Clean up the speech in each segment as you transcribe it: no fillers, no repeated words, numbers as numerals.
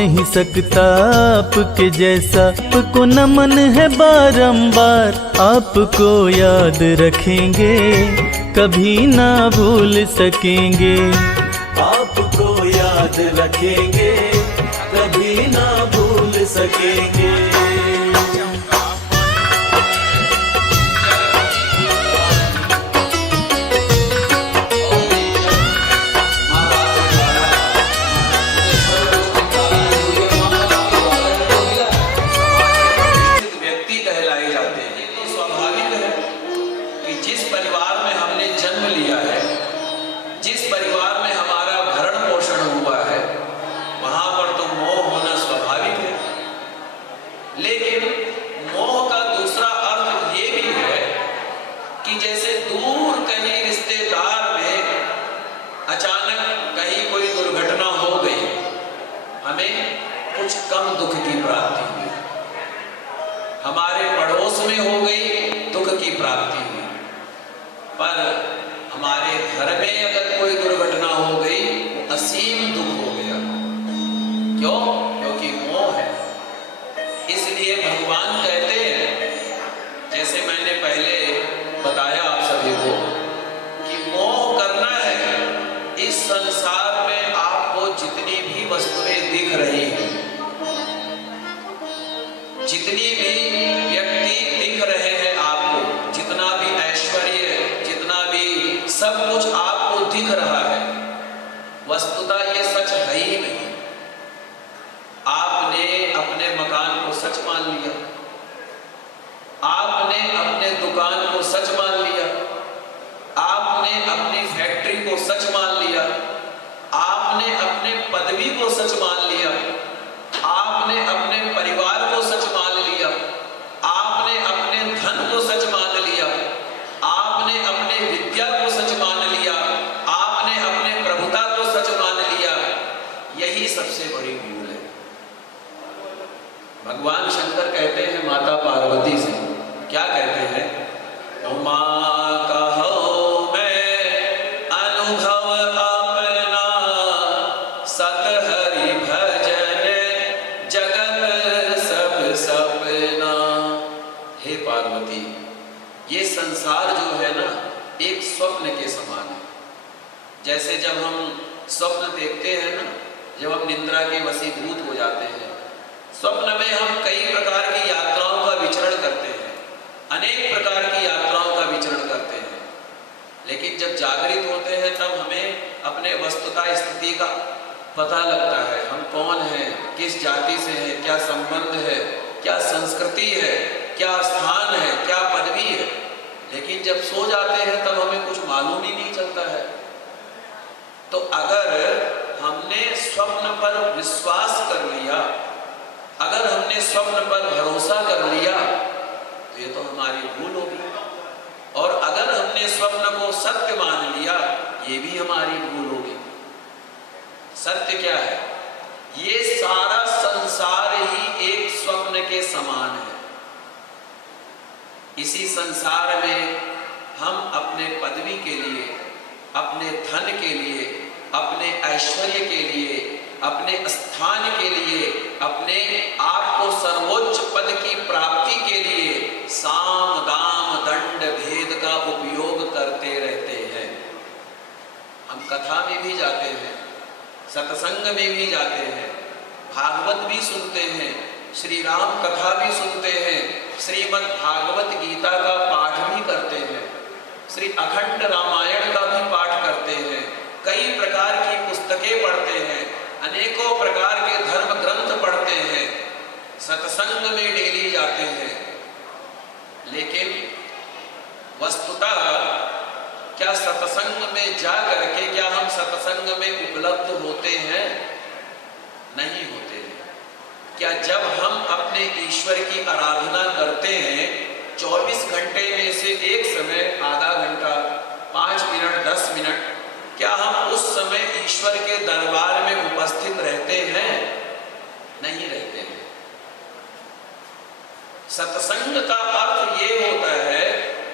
नहीं सकता आपके जैसा, आपको नमन है बारंबार, आपको याद रखेंगे कभी ना भूल सकेंगे, आपको याद रखेंगे कभी ना भूल सकेंगे। हमारे पड़ोस में हो गई दुख की प्राप्ति हुई, पर हमारे घर में अगर कोई दुर्घटना हो गई वो असीम दुख हो गया। क्यों? क्योंकि मोह है। इसलिए भगवान कहते हैं, जैसे मैंने पहले बताया आप सभी को, कि मोह करना है इस संसार में आपको जितनी भी वस्तुएं दिख रही हैं, जितनी भी व्यक्ति दिख रहे हैं आपको, जितना भी ऐश्वर्य, जितना भी सब कुछ आपको दिख रहा है, वस्तुतः ये सच है ही नहीं। आपने अपने मकान को सच मान लिया, आपने अपने दुकान को सच मान लिया, आपने अपनी फैक्ट्री को सच मान लिया, आपने अपने पदवी को सच मान लिया, आपने अपने परिवार को सच मान लिया, आपने अपने धन को सच मान लिया, आपने अपने विद्या को सच मान लिया, आपने अपने प्रभुता को सच मान लिया। यही सबसे बड़ी भूल है। भगवान शंकर कहते हैं माता पार्वती से, क्या कहते हैं? उमा कहो मैं अनुभव अपना, सत हरि भजन जगत सब सपना। हे पार्वती, ये संसार जो है ना, एक स्वप्न के समान है। जैसे जब हम स्वप्न देखते हैं ना, जब हम निद्रा के वशीभूत हो जाते हैं, स्वप्न में हम कई प्रकार की यात्राओं का विचरण करते हैं, अनेक प्रकार की यात्राओं का विचरण करते हैं, लेकिन जब जागृत होते हैं तब हमें अपने वस्तुतः स्थिति का पता लगता है। हम कौन हैं, किस जाति से हैं, क्या संबंध है, क्या संस्कृति है, क्या स्थान है, क्या पदवी है। लेकिन जब सो जाते हैं तब हमें कुछ मालूम ही नहीं चलता है। तो अगर हमने स्वप्न पर विश्वास कर लिया, अगर हमने स्वप्न पर भरोसा कर लिया, तो ये तो हमारी भूल होगी। और अगर हमने स्वप्न को सत्य मान लिया, ये भी हमारी भूल होगी। सत्य क्या है? ये सारा संसार ही एक स्वप्न के समान है। इसी संसार में हम अपने पदवी के लिए, अपने धन के लिए, अपने ऐश्वर्य के लिए, अपने स्थान के लिए, अपने आप को सर्वोच्च पद की प्राप्ति के लिए साम दाम दंड भेद का उपयोग करते रहते हैं। हम कथा में भी जाते हैं, सत्संग में भी जाते हैं, भागवत भी सुनते हैं, श्री राम कथा भी सुनते हैं, श्रीमद् भागवत गीता का पाठ भी करते हैं, श्री अखंड रामायण का भी पाठ करते हैं, कई प्रकार की पुस्तकें पढ़ते हैं, अनेकों प्रकार के धर्म ग्रंथ पढ़ते हैं, सत्संग में डेली जाते हैं। लेकिन वस्तुतः क्या सत्संग में जा करके क्या हम सत्संग में उपलब्ध होते हैं? नहीं होते हैं। क्या जब हम अपने ईश्वर की आराधना करते हैं, 24 घंटे में से एक समय, आधा घंटा, 5 मिनट, 10 मिनट, क्या हम उस समय ईश्वर के दरबार में उपस्थित रहते हैं? नहीं रहते हैं। सत्संग का अर्थ ये होता है,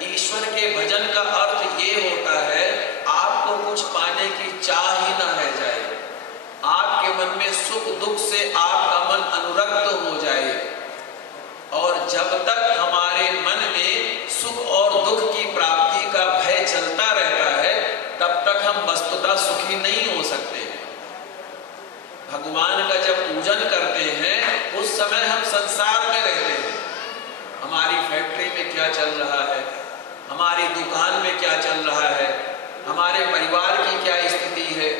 ईश्वर के भजन का अर्थ ये होता है, आपको कुछ पाने की चाह ही ना रह जाए, आपके मन में सुख दुख से आपका मन अनुरक्त हो जाए। और जब तक हमारे मन में सुख और दुख की प्राप्ति का भय चलता रहता है, तब तक हम वस्तुतः सुखी नहीं हो सकते। भगवान का जब पूजन करते हैं उस समय हम संसार में रहते हैं। हमारी फैक्ट्री में क्या चल रहा है, हमारी दुकान में क्या चल रहा है, हमारे परिवार की क्या स्थिति है।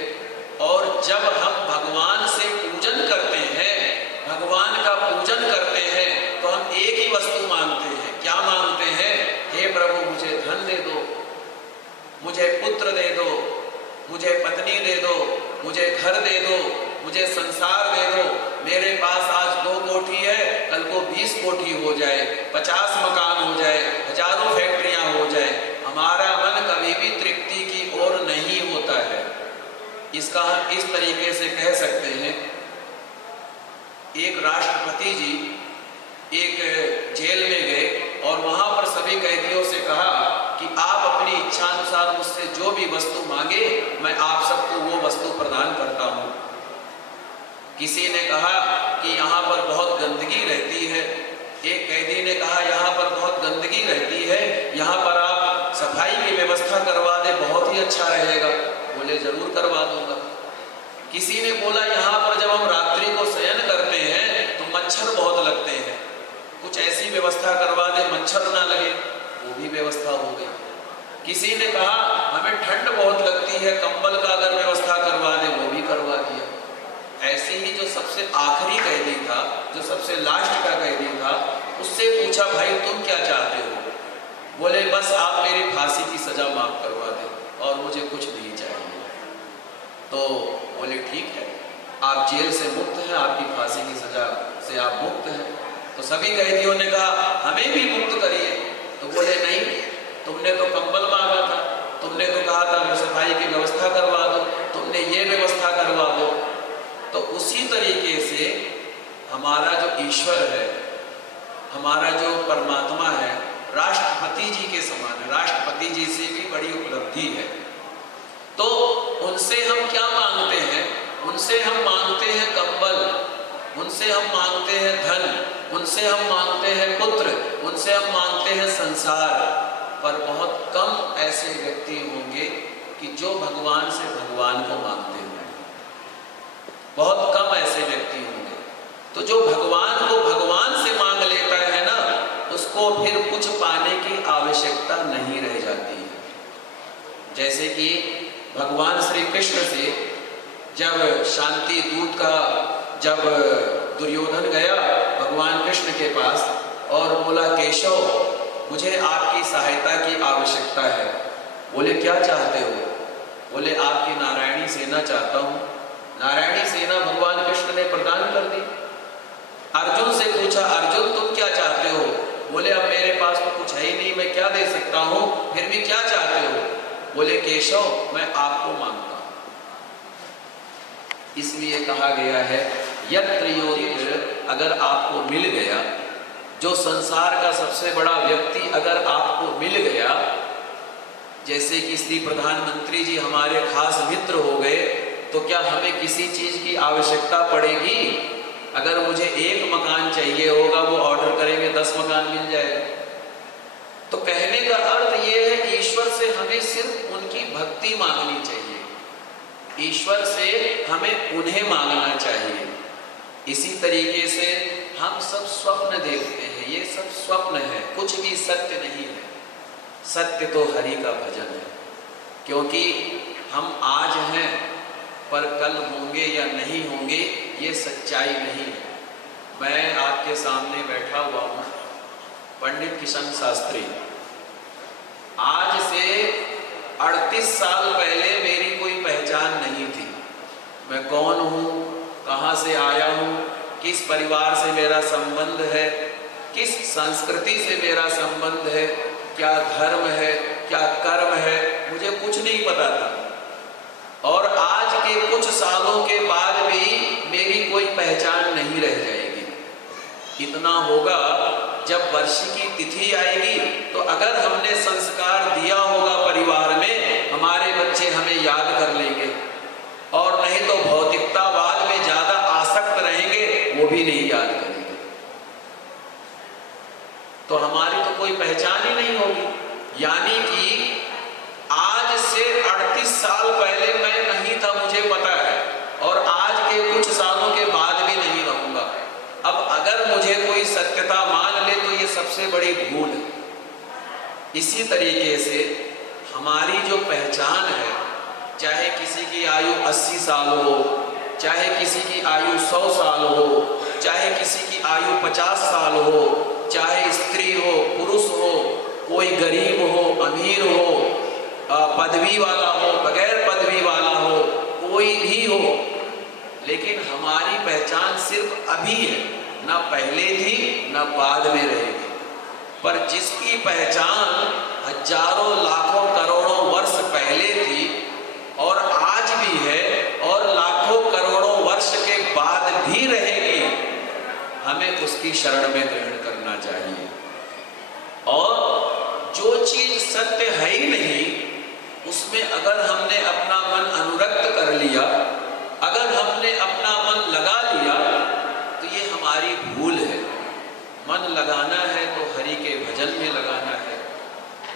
और जब हम भगवान से पूजन करते हैं, भगवान का पूजन करते हैं, तो हम एक ही वस्तु मांगते हैं। क्या मांगते हैं? हे प्रभु मुझे धन दे दो, मुझे पुत्र दे दो, मुझे पत्नी दे दो, मुझे घर दे दो, मुझे संसार दे दो। मेरे पास आज 2 कोठी है, कल को 20 कोठी हो जाए, 50 मकान हो जाए, हजारों फैक्ट्रियां हो जाए। हमारा मन कभी भी तृप्ति की ओर नहीं होता है। इसका हम इस तरीके से कह सकते हैं, एक राष्ट्रपति जी एक जेल में गए और वहां पर सभी कैदियों से कहा कि आप अपनी इच्छा अनुसार मुझसे जो भी वस्तु मांगे, मैं आप सबको वो वस्तु प्रदान करता हूं। किसी ने कहा कि यहाँ पर बहुत गंदगी रहती है। एक कैदी ने कहा यहाँ पर बहुत गंदगी रहती है, यहाँ पर आप सफाई की व्यवस्था करवा दे, बहुत ही अच्छा रहेगा। बोले जरूर करवा दूंगा। किसी ने बोला यहाँ पर जब हम रात्रि को शयन करते हैं तो मच्छर बहुत लगते हैं, कुछ ऐसी व्यवस्था करवा दे मच्छर ना लगे। वो भी व्यवस्था हो गई। किसी ने कहा हमें ठंड बहुत लगती है, कंबल का अगर व्यवस्था करवा दे, वो भी करवा दिया। ऐसे ही जो सबसे आखिरी कैदी था, जो सबसे लास्ट का कैदी था, उससे पूछा भाई तुम क्या चाहते हो? बोले बस आप मेरी फांसी की सजा माफ करवा दें और मुझे कुछ नहीं चाहिए। तो बोले ठीक है, आप जेल से मुक्त हैं, आपकी फांसी की सजा से आप मुक्त हैं। तो सभी कैदियों ने कहा हमें भी मुक्त करिए। तो बोले नहीं, तुमने तो कंबल मांगा था, तुमने तो कहा था सफाई की व्यवस्था करवा दो, तुमने ये व्यवस्था करवा दो। तो उसी तरीके से हमारा जो ईश्वर है, हमारा जो परमात्मा है, राष्ट्रपति जी के समान है, राष्ट्रपति जी से भी बड़ी उपलब्धि है। तो उनसे हम क्या मांगते हैं? उनसे हम मांगते हैं कंबल, उनसे हम मांगते हैं धन, उनसे हम मांगते हैं पुत्र, उनसे हम मांगते हैं संसार। पर बहुत कम ऐसे व्यक्ति होंगे कि जो भगवान से भगवान को मांगते होंगे। बहुत कम ऐसे व्यक्ति होंगे। तो जो भगवान को भगवान से मांग लेता है ना, उसको फिर कुछ पाने की आवश्यकता नहीं रह जाती है। जैसे कि भगवान श्री कृष्ण से जब शांति दूत का जब दुर्योधन गया भगवान कृष्ण के पास और बोला केशव मुझे आपकी सहायता की आवश्यकता है। बोले क्या चाहते हो? बोले आपकी नारायणी सेना चाहता हूँ। नारायणी सेना भगवान कृष्ण ने प्रदान कर दी। अर्जुन से पूछा अर्जुन तुम क्या चाहते हो? बोले अब मेरे पास तो कुछ है ही नहीं, मैं क्या दे सकता हूँ, फिर भी क्या चाहते हो? बोले केशव मैं आपको मांगता हूँ। इसलिए कहा गया है यत्र योगिर, अगर आपको मिल गया, जो संसार का सबसे बड़ा व्यक्ति अगर आपको मिल गया, जैसे कि श्री प्रधानमंत्री जी हमारे खास मित्र हो गए, तो क्या हमें किसी चीज की आवश्यकता पड़ेगी? अगर मुझे 1 मकान चाहिए होगा, वो ऑर्डर करेंगे 10 मकान मिल जाएगा। तो कहने का अर्थ ये है ईश्वर से हमें सिर्फ उनकी भक्ति मांगनी चाहिए, ईश्वर से हमें उन्हें मांगना चाहिए। इसी तरीके से हम सब स्वप्न देखते हैं, ये सब स्वप्न है, कुछ भी सत्य नहीं है। सत्य तो हरि का भजन है, क्योंकि हम आज हैं पर कल होंगे या नहीं होंगे ये सच्चाई नहीं है। मैं आपके सामने बैठा हुआ हूँ, पंडित किशन शास्त्री। आज से 38 साल पहले मेरी कोई पहचान नहीं थी। मैं कौन हूँ, कहाँ से आया हूँ, किस परिवार से मेरा संबंध है, किस संस्कृति से मेरा संबंध है, क्या धर्म है, क्या कर्म है, मुझे कुछ नहीं पता था। और आज के कुछ सालों के बाद भी मेरी कोई पहचान नहीं रह जाएगी। इतना होगा जब वर्ष की तिथि आएगी तो अगर हमने संस्कार दिया होगा परिवार में, हमारे बच्चे हमें याद कर लेंगे। और नहीं तो भौतिकतावाद में ज्यादा आसक्त वो भी नहीं याद करेंगे, तो हमारी तो कोई पहचान ही नहीं होगी। यानी कि आज से 38 साल पहले मैं नहीं था, मुझे पता है, और आज के कुछ सालों के बाद भी नहीं रहूंगा। अब अगर मुझे कोई सत्यता मान ले तो ये सबसे बड़ी भूल है। इसी तरीके से हमारी जो पहचान है, चाहे किसी की आयु 80 साल हो, चाहे किसी की आयु 100 साल हो, चाहे किसी की आयु 50 साल हो, चाहे स्त्री हो पुरुष हो, कोई गरीब हो अमीर हो, पदवी वाला हो बगैर पदवी वाला हो, कोई भी हो, लेकिन हमारी पहचान सिर्फ अभी है, ना पहले थी ना बाद में रहेगी। पर जिसकी पहचान हजारों लाखों करोड़ों वर्ष पहले थी और आज भी है और लाखों करोड़ों वर्ष के बाद भी रहेगी, हमें उसकी शरण में ग्रहण करना चाहिए। और जो चीज सत्य है ही नहीं, उसमें अगर हमने अपना मन अनुरक्त कर लिया, अगर हमने अपना मन लगा लिया, तो ये हमारी भूल है। मन लगाना है तो हरि के भजन में लगाना है,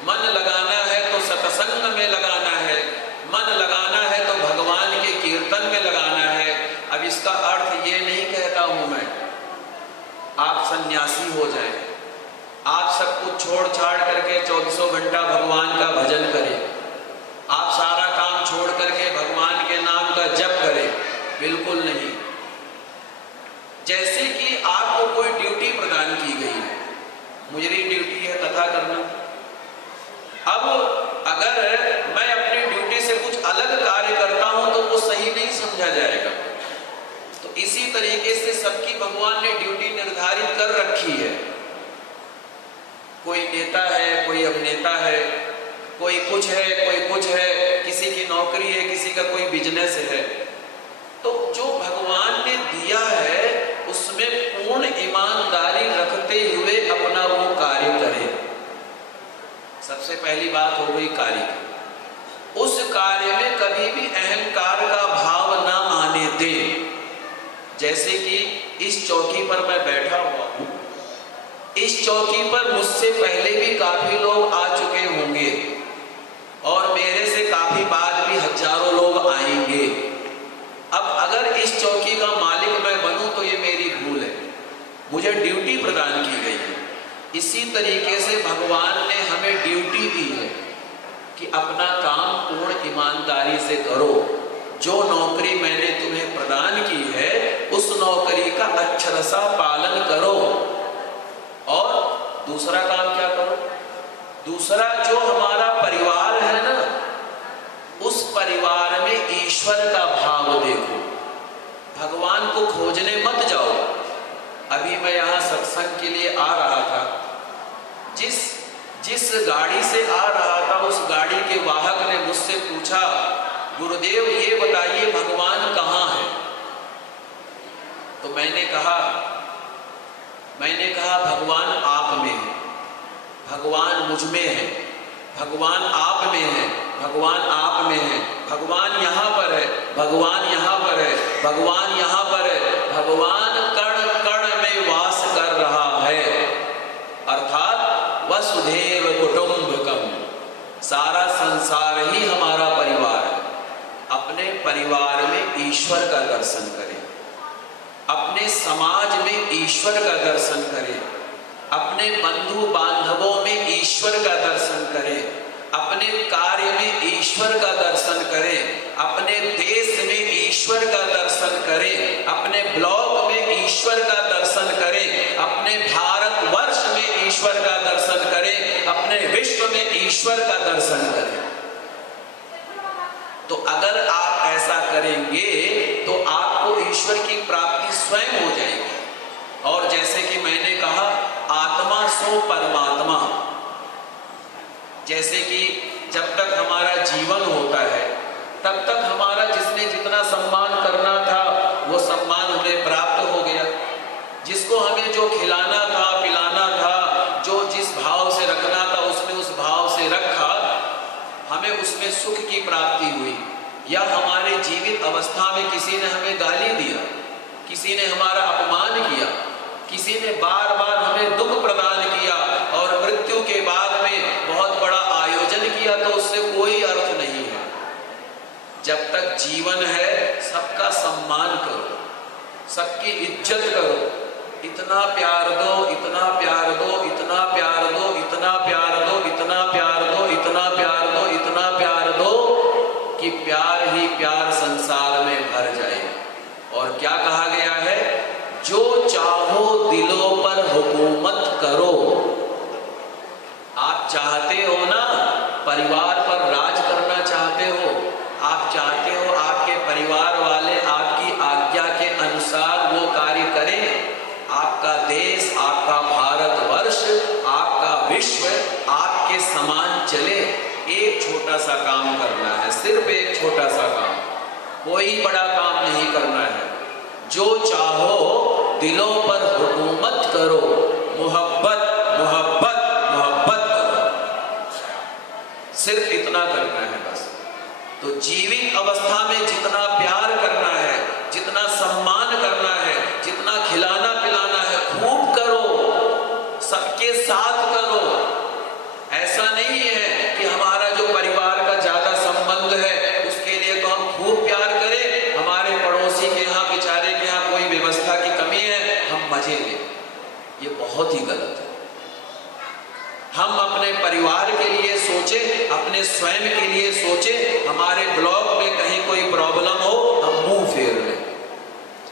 मन लगाना है तो सत्संग में लगाना है, मन लगाना है तो भगवान के कीर्तन में लगाना है। अब इसका अर्थ ये नहीं कहता हूं मैं आप सन्यासी हो जाएं, आप सब कुछ छोड़ छाड़ करके 24 घंटा भगवान का भजन करें, आप सारा काम छोड़ करके भगवान के नाम का जप करें, बिल्कुल नहीं। जैसे कि आपको कोई ड्यूटी प्रदान की गई है, मुझे ड्यूटी है कथा करना, अब अगर मैं अपनी ड्यूटी से कुछ अलग कार्य करता हूं तो वो सही नहीं समझा जाएगा। तो इसी तरीके से सबकी भगवान ने ड्यूटी निर्धारित कर रखी है। कोई नेता है, कोई अभिनेता है, कोई कुछ है, कोई कुछ है, किसी की नौकरी है, किसी का कोई बिजनेस है। तो जो भगवान ने दिया है उसमें पूर्ण ईमानदारी रखते हुए अपना वो कार्य करें। सबसे पहली बात हो गई कार्य। उस कार्य में कभी भी अहंकार का भाव ना आने दे। जैसे कि इस चौकी पर मैं बैठा हुआ हूं, इस चौकी पर मुझसे पहले भी काफी लोग आ चुके होंगे और मेरे से काफी बाद भी हजारों लोग आएंगे। अब अगर इस चौकी का मालिक मैं बनूं तो ये मेरी भूल है, मुझे ड्यूटी प्रदान की गई है। इसी तरीके से भगवान ने हमें ड्यूटी दी है कि अपना काम पूर्ण ईमानदारी से करो। जो नौकरी मैंने तुम्हें प्रदान की है उस नौकरी का अक्षरशः पालन करो। और दूसरा काम क्या करो? दूसरा, जो हमारा परिवार है ना, उस परिवार में ईश्वर का भाव देखो। भगवान को खोजने मत जाओ। अभी मैं यहाँ सत्संग के लिए आ रहा था, जिस गाड़ी से आ रहा था उस गाड़ी के वाहक ने मुझसे पूछा, गुरुदेव ये बताइए भगवान कहाँ है? तो मैंने कहा भगवान आप में है, भगवान मुझ में है, भगवान आप में है, भगवान आप में है, भगवान यहाँ पर है, भगवान यहाँ पर है, भगवान यहाँ पर है, भगवान कण कण में वास कर रहा है। अर्थात वसुधैव कुटुंबकम, सारा संसार ही हमारा परिवार है। अपने परिवार में ईश्वर का दर्शन करें, अपने समाज में ईश्वर का दर्शन करें, अपने बंधु बांधवों में ईश्वर का दर्शन करें, अपने कार्य में ईश्वर का दर्शन करें, अपने देश में ईश्वर का दर्शन करें, अपने ब्लॉक में ईश्वर का दर्शन करें, अपने भारतवर्ष में ईश्वर का दर्शन करें, अपने विश्व में ईश्वर का दर्शन करें। तो अगर आप ऐसा करेंगे तो आपको ईश्वर की प्राप्ति स्वयं हो जाएगी। और जैसे कि मैंने कहा, आत्मा सो परमात्मा। जैसे कि जब तक हमारा जीवन होता है तब तक हमारा जिसने जितना सम्मान करना था वो सम्मान हमें प्राप्त हो गया। जिसको हमें जो खिलाना था, पिलाना था, जो जिस भाव से रखना था उसने उस भाव से रखा, हमें उसमें सुख की प्राप्ति हुई। या हमारे जीवित अवस्था में किसी ने हमें गाली दिया किसी ने हमारा अपमान किया, किसी ने बार बार हमें दुख प्रदान किया और मृत्यु के बाद में बहुत बड़ा आयोजन किया, तो उससे कोई अर्थ नहीं है। जब तक जीवन है सबका सम्मान करो, सबकी इज्जत करो, इतना प्यार दो, इतना प्यार दो, इतना प्यार दो, इतना प्यार दो, इतना प्यार दो, इतना प्यार दो, इतना प्यार दो कि प्यार ही प्यार संसार में भर जाए। और क्या कहा गया है, जो चाहो दिलों पर हुकूमत करो। आप चाहते हो ना परिवार पर राज करना चाहते हो, आप चाहते हो आपके परिवार वाले आपकी आज्ञा के अनुसार वो कार्य करें, आपका देश, आपका भारतवर्ष, आपका विश्व आपके समान चले। एक छोटा सा काम करना है, सिर्फ एक छोटा सा काम, कोई बड़ा काम नहीं करना है। जो चाहो दिलों पर हुकूमत करो, मोहब्बत मोहब्बत मोहब्बत करो, सिर्फ इतना करना है बस। तो जीवित अवस्था में जितना प्यार करना है, जितना सम्मान करना है, जितना खिलाना पिलाना है, खूब करो, सबके साथ करो। ऐसा नहीं है कि हमारा जो परिवार का ज्यादा संबंध है उसके लिए तो हम खूब प्यार करें, हमारे पड़ोसी के यहाँ बेचारे के यहाँ कोई व्यवस्था की कमी है हम मजे लें, ये बहुत ही गलत है। हम अपने परिवार के लिए सोचें, अपने स्वयं के लिए सोचें। हमारे ब्लॉक में कहीं कोई प्रॉब्लम हो हम मुंह फेर लें,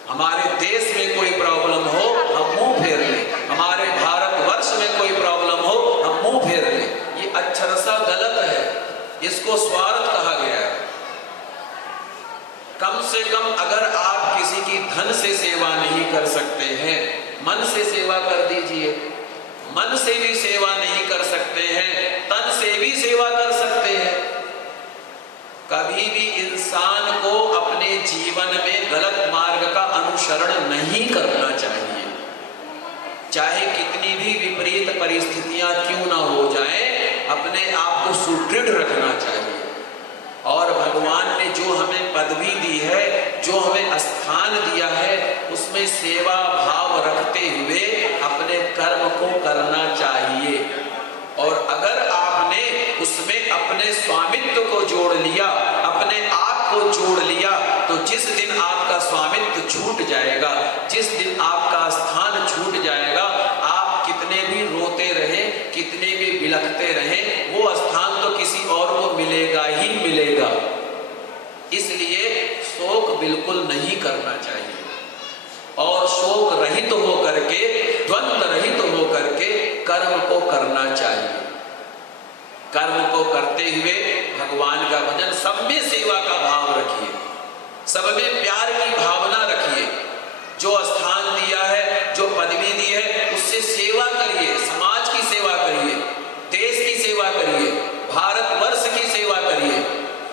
हमारे देश में कोई प्रॉब्लम हो हम मुंह फेर लें, हमारे भारतवर्ष में कोई प्रॉब्लम हो हम मुंह फेर लें। ये अक्षरशः गलत है, इसको स्वार्थ कहा गया है। कम से कम अगर आप किसी की धन से सेवा नहीं कर सकते हैं, मन से सेवा कर दीजिए। मन से भी सेवा नहीं कर सकते हैं, तन से भी सेवा कर सकते हैं। कभी भी इंसान को अपने जीवन में गलत मार्ग का अनुसरण नहीं करना चाहिए, चाहे कितनी भी विपरीत परिस्थितियां क्यों ना हो जाएं, अपने आप को सुदृढ़ रखना चाहिए। और भगवान ने जो हमें पदवी दी है, जो हमें स्थान दिया है, उसमें सेवा भाव रखते हुए अपने कर्म को करना चाहिए। और अगर आपने उसमें अपने स्वामित्व को जोड़ लिया, अपने आप को जोड़ लिया, तो जिस दिन आपका स्वामित्व छूट जाएगा, जिस दिन आपका स्थान छूट जाएगा, आप कितने भी रोते रहें, कितने भी बिलखते रहें, वो स्थान तो किसी और को मिलेगा ही मिलेगा। इसलिए शोक बिल्कुल नहीं करना चाहिए और शोक रहित होकर के, द्वंद्व रहित होकर के कर्म को करना चाहिए। कर्म को करते हुए भगवान का भजन, सब में सेवा का भाव रखिए, सब में प्यार की भावना रखिए। जो स्थान दिया है, जो पदवी दी है, उससे सेवा करिए, समाज की सेवा करिए, देश की सेवा करिए, भारतवर्ष की सेवा करिए।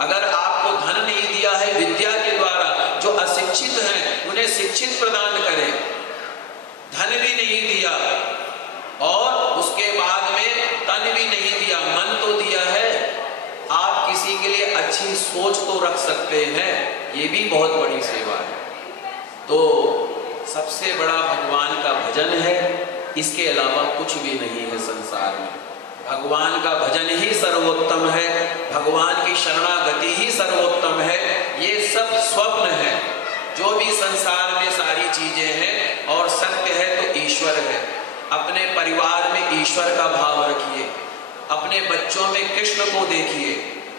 अगर आपको धन नहीं दिया है विद्या के द्वारा, जो अशिक्षित हैं उन्हें शिक्षित प्रदान करें। धन भी नहीं दिया और उसके बाद में तन भी नहीं दिया, मन तो दिया है, आप किसी के लिए अच्छी सोच तो रख सकते हैं, ये भी बहुत बड़ी सेवा है। तो सबसे बड़ा भगवान का भजन है, इसके अलावा कुछ भी नहीं है संसार में। भगवान का भजन ही सर्वोत्तम है, भगवान की शरणागति ही सर्वोत्तम है। ये सब स्वप्न है, जो भी संसार में सारी चीजें हैं, और सत्य है तो ईश्वर है। अपने परिवार में ईश्वर का भाव रखिए, अपने बच्चों में कृष्ण को देखिए,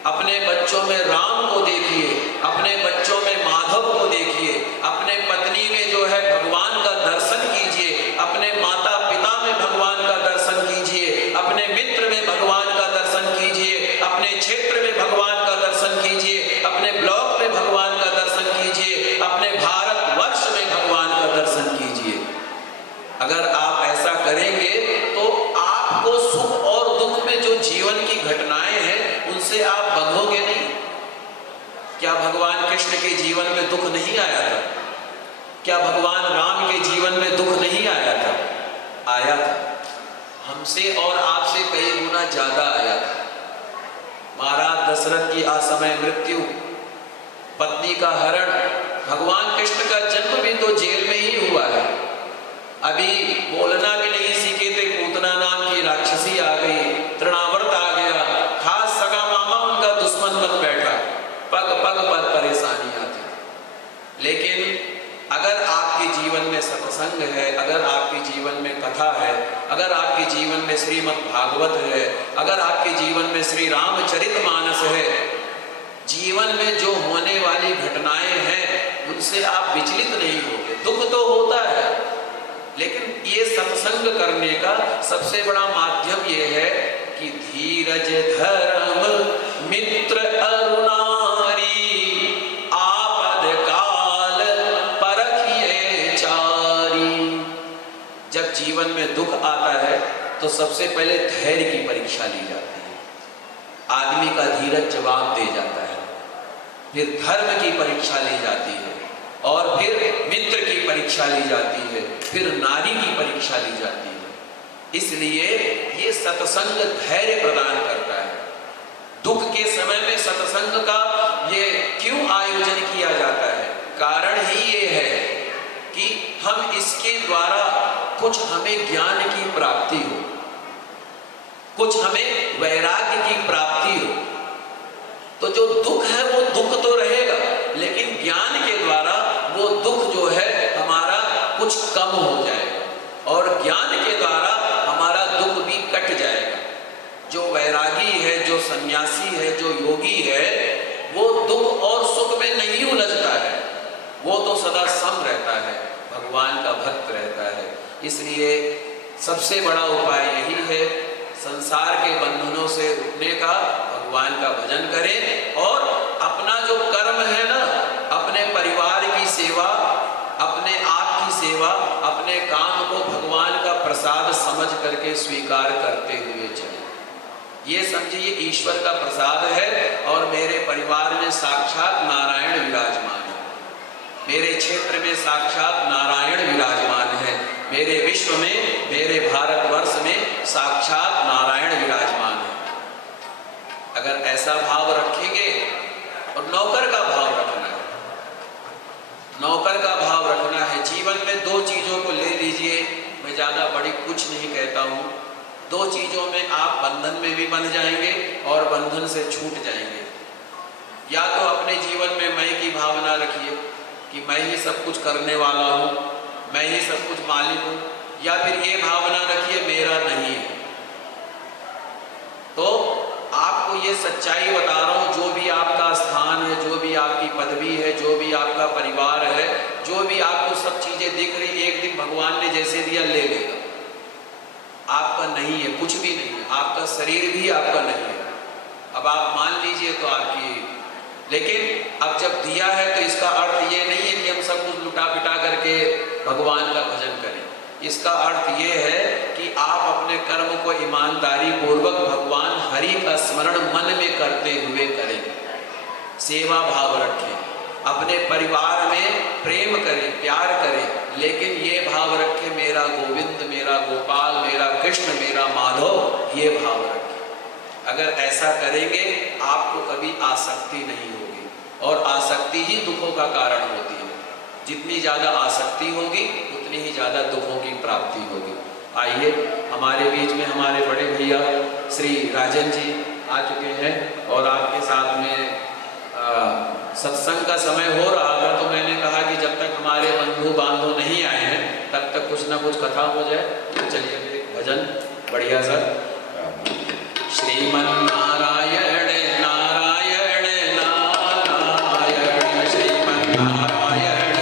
अपने बच्चों में राम को देखिए, अपने बच्चों में माधव को देखिए, अपने पत्नी में जो है भगवान का दर्शन कीजिए, अपने माता पिता में भगवान का दर्शन कीजिए, अपने मित्र में भगवान का दर्शन कीजिए, अपने क्षेत्र में भगवान का दर्शन कीजिए, अपने ब्लॉक में भगवान का दर्शन कीजिए, अपने भारतवर्ष में भगवान का दर्शन कीजिए। अगर आप ऐसा करेंगे तो आपको सुख और दुख में जो जीवन की घटनाएं हैं उनसे आप बंधोगे नहीं। क्या भगवान कृष्ण के जीवन में दुख नहीं आया था? क्या भगवान राम के जीवन में दुख नहीं आया था? आया था, हमसे और आपसे कई गुना ज्यादा आया था। महाराज दशरथ की असमय मृत्यु, पत्नी का हरण, भगवान कृष्ण का जन्म भी तो जेल में ही अभी बोलना भी नहीं सीखे थे, पूतना नाम की राक्षसी आ गई, तृणावर्त आ गया, खास सगा मामा उनका दुश्मन बन बैठा, पग पग पर परेशानी आती। लेकिन अगर आपके जीवन में सत्संग है, अगर आपके जीवन में कथा है, अगर आपके जीवन में श्रीमद् भागवत है, अगर आपके जीवन में श्री रामचरितमानस है, जीवन में जो होने वाली घटनाएं हैं उनसे आप विचलित नहीं होंगे। दुख तो होता है, लेकिन ये सत्संग करने का सबसे बड़ा माध्यम ये है कि धीरज धर्म मित्र अरुणारी आपद काल परखिए चारी। जब जीवन में दुख आता है तो सबसे पहले धैर्य की परीक्षा ली जाती है, आदमी का धीरज जवाब दे जाता है, फिर धर्म की परीक्षा ली जाती है, और फिर मित्र की परीक्षा ली जाती है, फिर नारी की परीक्षा ली जाती है। इसलिए ये सत्संग धैर्य प्रदान करता है। दुख के समय में सत्संग का ये क्यों आयोजन किया जाता है? कारण ही ये है कि हम इसके द्वारा कुछ हमें ज्ञान की प्राप्ति हो, कुछ हमें वैराग्य की प्राप्ति हो। तो जो दुख है वो दुख तो रहेगा, लेकिन ज्ञान के द्वारा वो दुख जो है हमारा कुछ कम हो जाएगा, और ज्ञान के द्वारा हमारा दुख भी कट जाएगा। जो वैरागी है, जो सन्यासी है, जो योगी है, वो दुख और सुख में नहीं उलझता है, वो तो सदा सम रहता है, भगवान का भक्त रहता है। इसलिए सबसे बड़ा उपाय यही है, संसार के बंधनों से उठने का, भगवान का भजन करें, और अपना जो कर्म है ना, अपने परिवार की सेवा, अपने आप की सेवा, अपने काम को भगवान का प्रसाद समझ करके स्वीकार करते हुए चले। ये समझिए ईश्वर का प्रसाद है, और मेरे परिवार में साक्षात नारायण विराजमान है, मेरे क्षेत्र में साक्षात नारायण विराजमान है, मेरे विश्व में, मेरे भारतवर्ष में साक्षात नारायण विराजमान है। अगर ऐसा भाव रखेंगे, और नौकर का भाव रखना है, नौकर का भाव रखना है। जीवन में दो चीजों को ले लीजिए, मैं ज्यादा बड़ी कुछ नहीं कहता हूं, दो चीजों में आप बंधन में भी बन जाएंगे और बंधन से छूट जाएंगे। या तो अपने जीवन में मैं की भावना रखिए कि मैं ही सब कुछ करने वाला हूं, मैं ही सब कुछ मालिक हूं, या फिर ये भावना रखिए मेरा नहीं है। तो आपको ये सच्चाई बता रहा हूं, जो भी आपका स्थान है, जो भी आपकी पदवी है, जो भी आपका परिवार है, जो भी आपको सब चीजें दिख रही, एक दिन भगवान ने जैसे दिया ले लेगा, आपका नहीं है, कुछ भी नहीं है, आपका शरीर भी आपका नहीं है। अब आप मान लीजिए तो आपकी, लेकिन अब जब दिया है तो इसका अर्थ ये नहीं है कि हम सब कुछ लुटा पिटा करके भगवान का भजन करें। इसका अर्थ ये है कि आप अपने कर्म को ईमानदारी पूर्वक भगवान हरि का स्मरण मन में करते हुए करें, सेवा भाव रखें, अपने परिवार में प्रेम करें, प्यार करें, लेकिन ये भाव रखें मेरा गोविंद, मेरा गोपाल, मेरा कृष्ण, मेरा माधव, ये भाव रखें। अगर ऐसा करेंगे आपको कभी आसक्ति नहीं होगी, और आसक्ति ही दुखों का कारण होती है। जितनी ज़्यादा आसक्ति होगी उतनी ही ज़्यादा दुखों की प्राप्ति होगी। आइए, हमारे बीच में हमारे बड़े भैया श्री राजन जी आ चुके हैं, और आपके साथ में सत्संग का समय हो रहा था, तो मैंने कहा कि जब तक हमारे बंधु बांधव नहीं आए हैं तब तक कुछ ना कुछ कथा हो जाए। तो चलिए एक भजन बढ़िया सा, श्रीमन नारायण नारायण नारायण, श्रीमन नारायण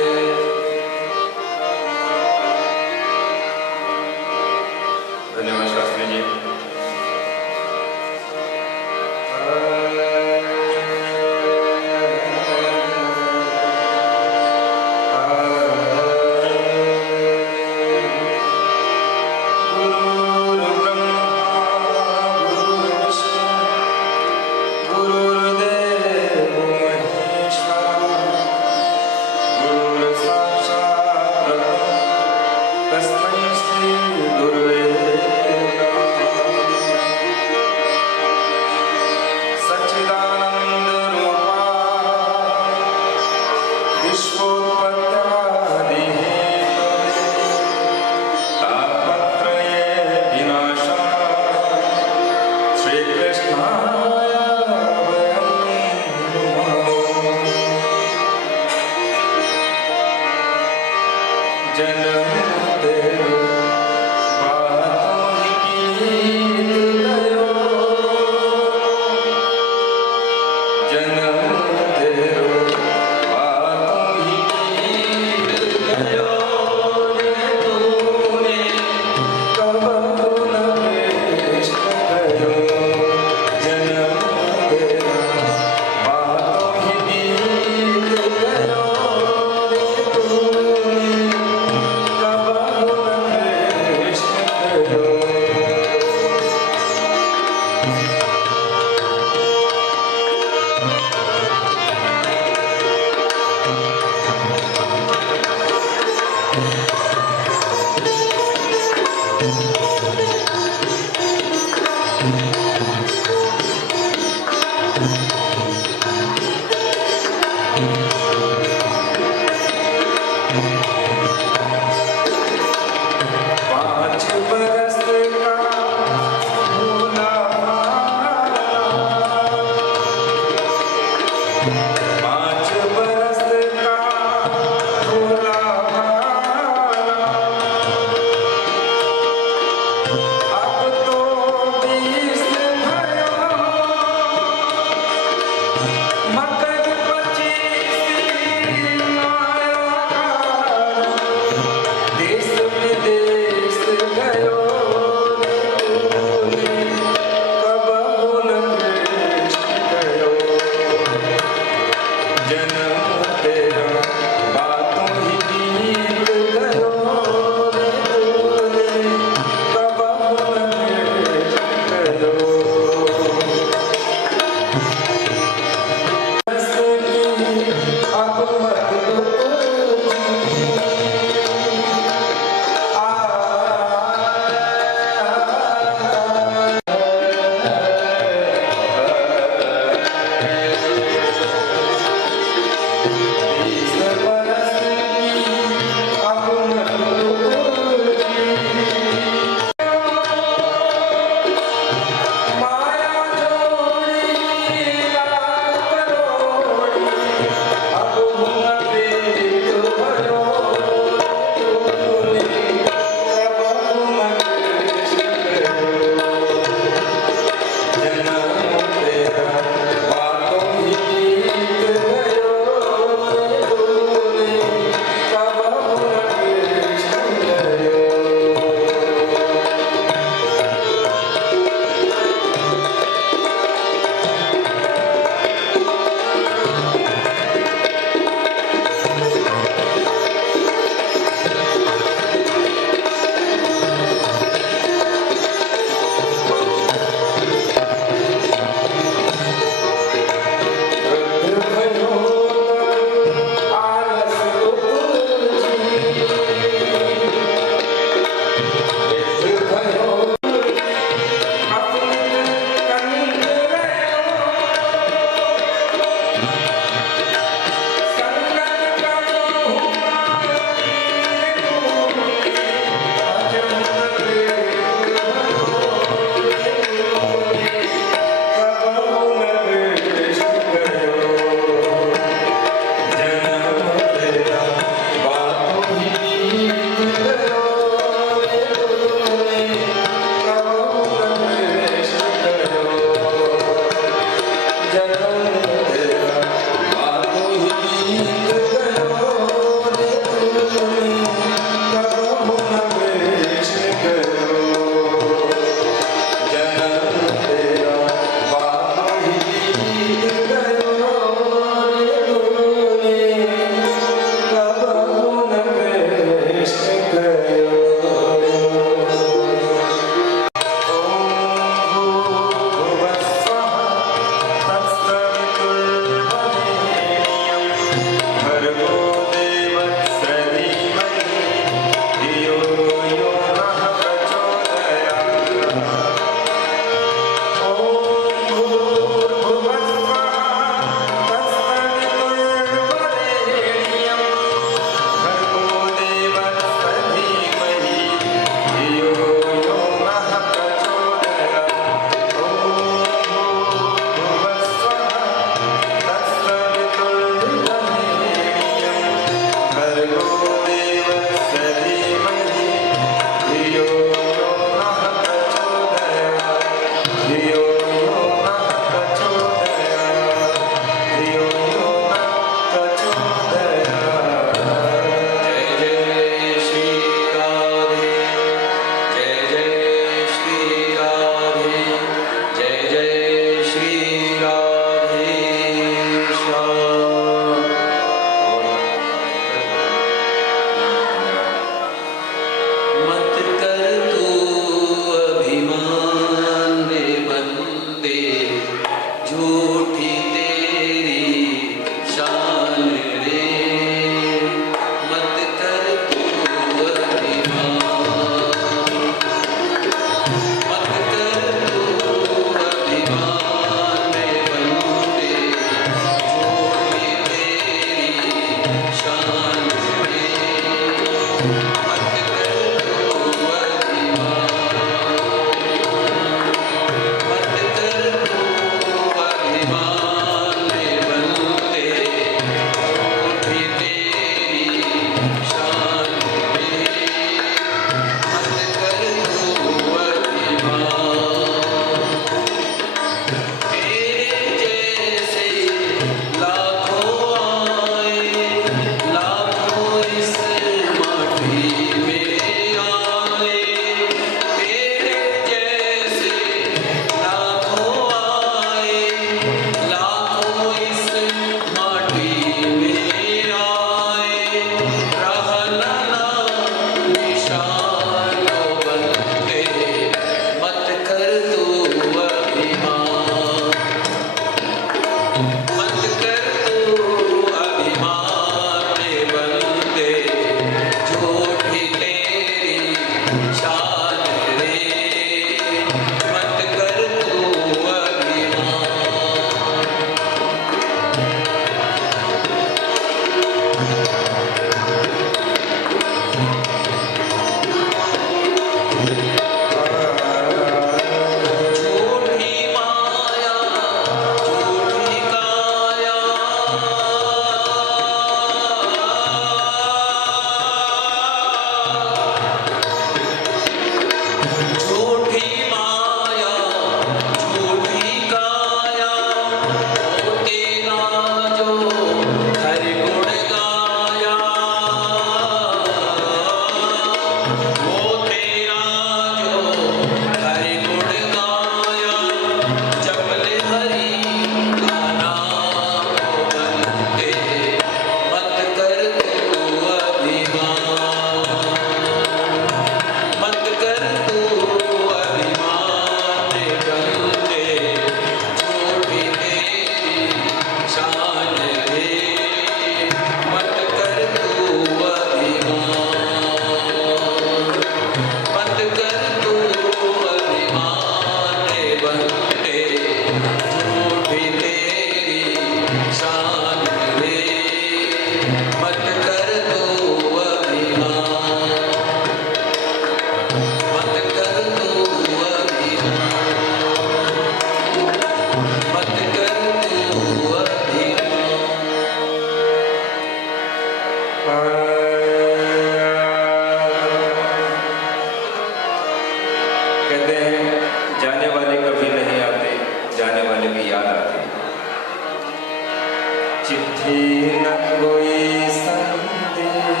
चिट्ठी न कोई संदेश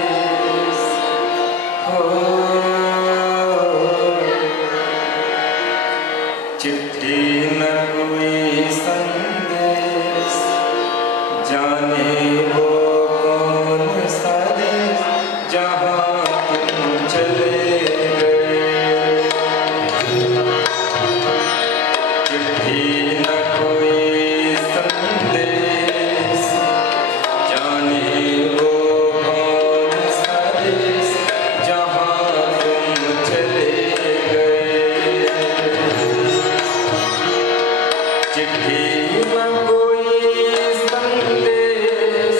हो, चिट्ठी न कोई संदेश, जाने वो कौन सा देश जहाँ तुम चले गए। चिट्ठी न कोई संदेश, जाने वो कौन सा देश जहाँ तुम चले गए। चिट्ठी न कोई संदेश,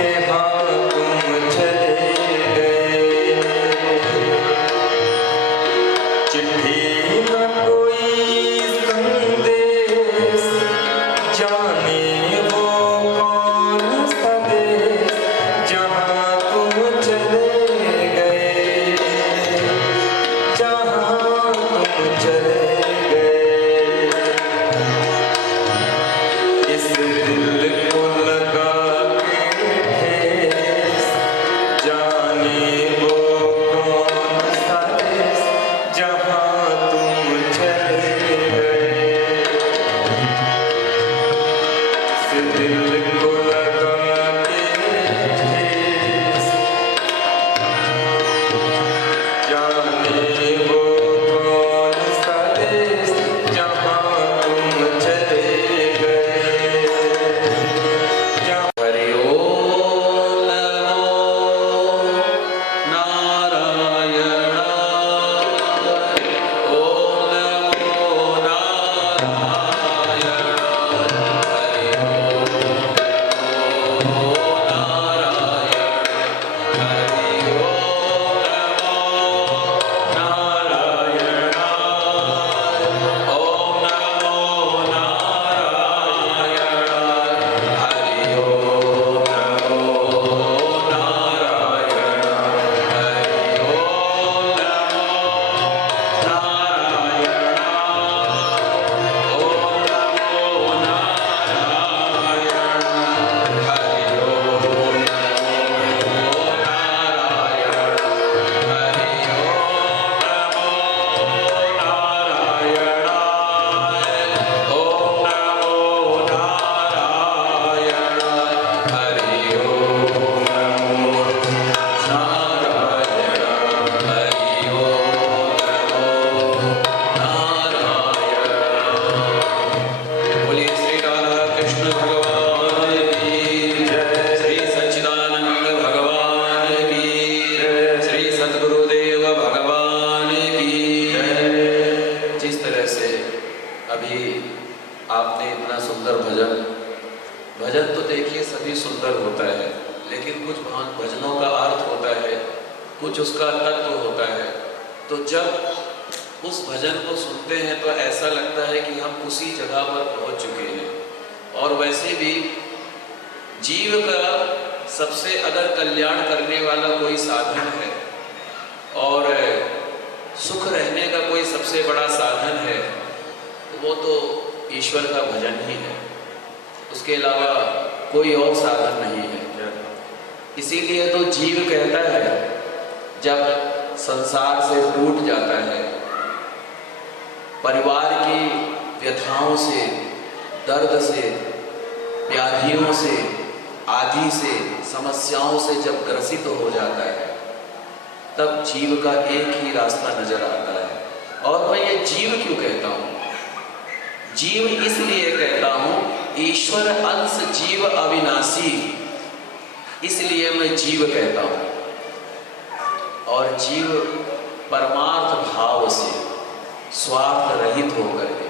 के हाँ तुम चले गए। चिट्ठी न कोई संदेश, जाने वो कौन सा देश, जहाँ तुम चले गए, जहाँ तुम चले गए। इस दिल को लगा के ठेस, जाने वो कौन सा देश, जहाँ तुम चले गए। इस दिल को लगा के ठेस, जाने वो कौन सा देश, जहाँ तुम चले गए। हरि ओम नमो नारायणाय। ओम नमो नारायणाय। हरि ओम नमो नारायण। हरि ओम नमो नारायणाय। ओम नमो नारायणाय। हरि ओम नमो नारायण। हरि ओम नमो नारायण। ओम नमो नारायण। हरि ओम नमो नारायण। हरि ओम नमो नारायण। हरि ओम नमो नारायण। हरि ओम नमो नारायण। बोलिए श्री राधा कृष्ण भगवान की जय। श्री सच्चिदानंद भगवान की जय। श्री सद्गुरुदेव भगवान की जय। जिस तरह से अभी आपने इतना सुंदर भजन तो देखिए सभी सुंदर होता है, लेकिन कुछ भजनों का अर्थ होता है, कुछ उसका तत्व होता है। तो जब उस भजन को सुनते हैं तो ऐसा लगता है कि हम उसी जगह पर पहुंच चुके हैं। और वैसे भी जीव का सबसे अगर कल्याण करने वाला कोई साधन है और सुख रहने का कोई सबसे बड़ा साधन है, तो वो तो ईश्वर का भजन ही है। उसके अलावा कोई और साधन नहीं है। इसीलिए तो जीव कहता है, जब संसार से टूट जाता है, परिवार की व्यथाओं से, दर्द से, व्याधियों से, आदि से, समस्याओं से जब ग्रसित हो जाता है, तब जीव का एक ही रास्ता नजर आता है। और मैं ये जीव क्यों कहता हूँ? जीव इसलिए कहता हूँ, ईश्वर अंश जीव अविनाशी, इसलिए मैं जीव कहता हूँ। और जीव परमार्थ भाव से, स्वार्थ रहित होकर के।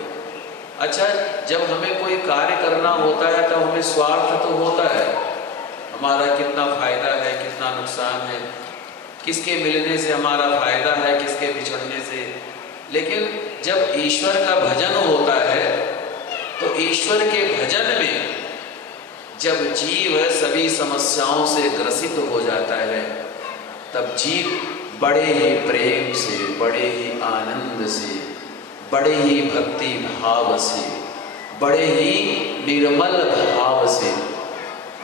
अच्छा, जब हमें कोई कार्य करना होता है तो हमें स्वार्थ तो होता है, हमारा कितना फायदा है, कितना नुकसान है, किसके मिलने से हमारा फायदा है, किसके बिछड़ने से। लेकिन जब ईश्वर का भजन होता है तो ईश्वर के भजन में जब जीव सभी समस्याओं से ग्रसित हो जाता है, तब जीव बड़े ही प्रेम से, बड़े ही आनंद से, बड़े ही भक्ति भाव से, बड़े ही निर्मल भाव से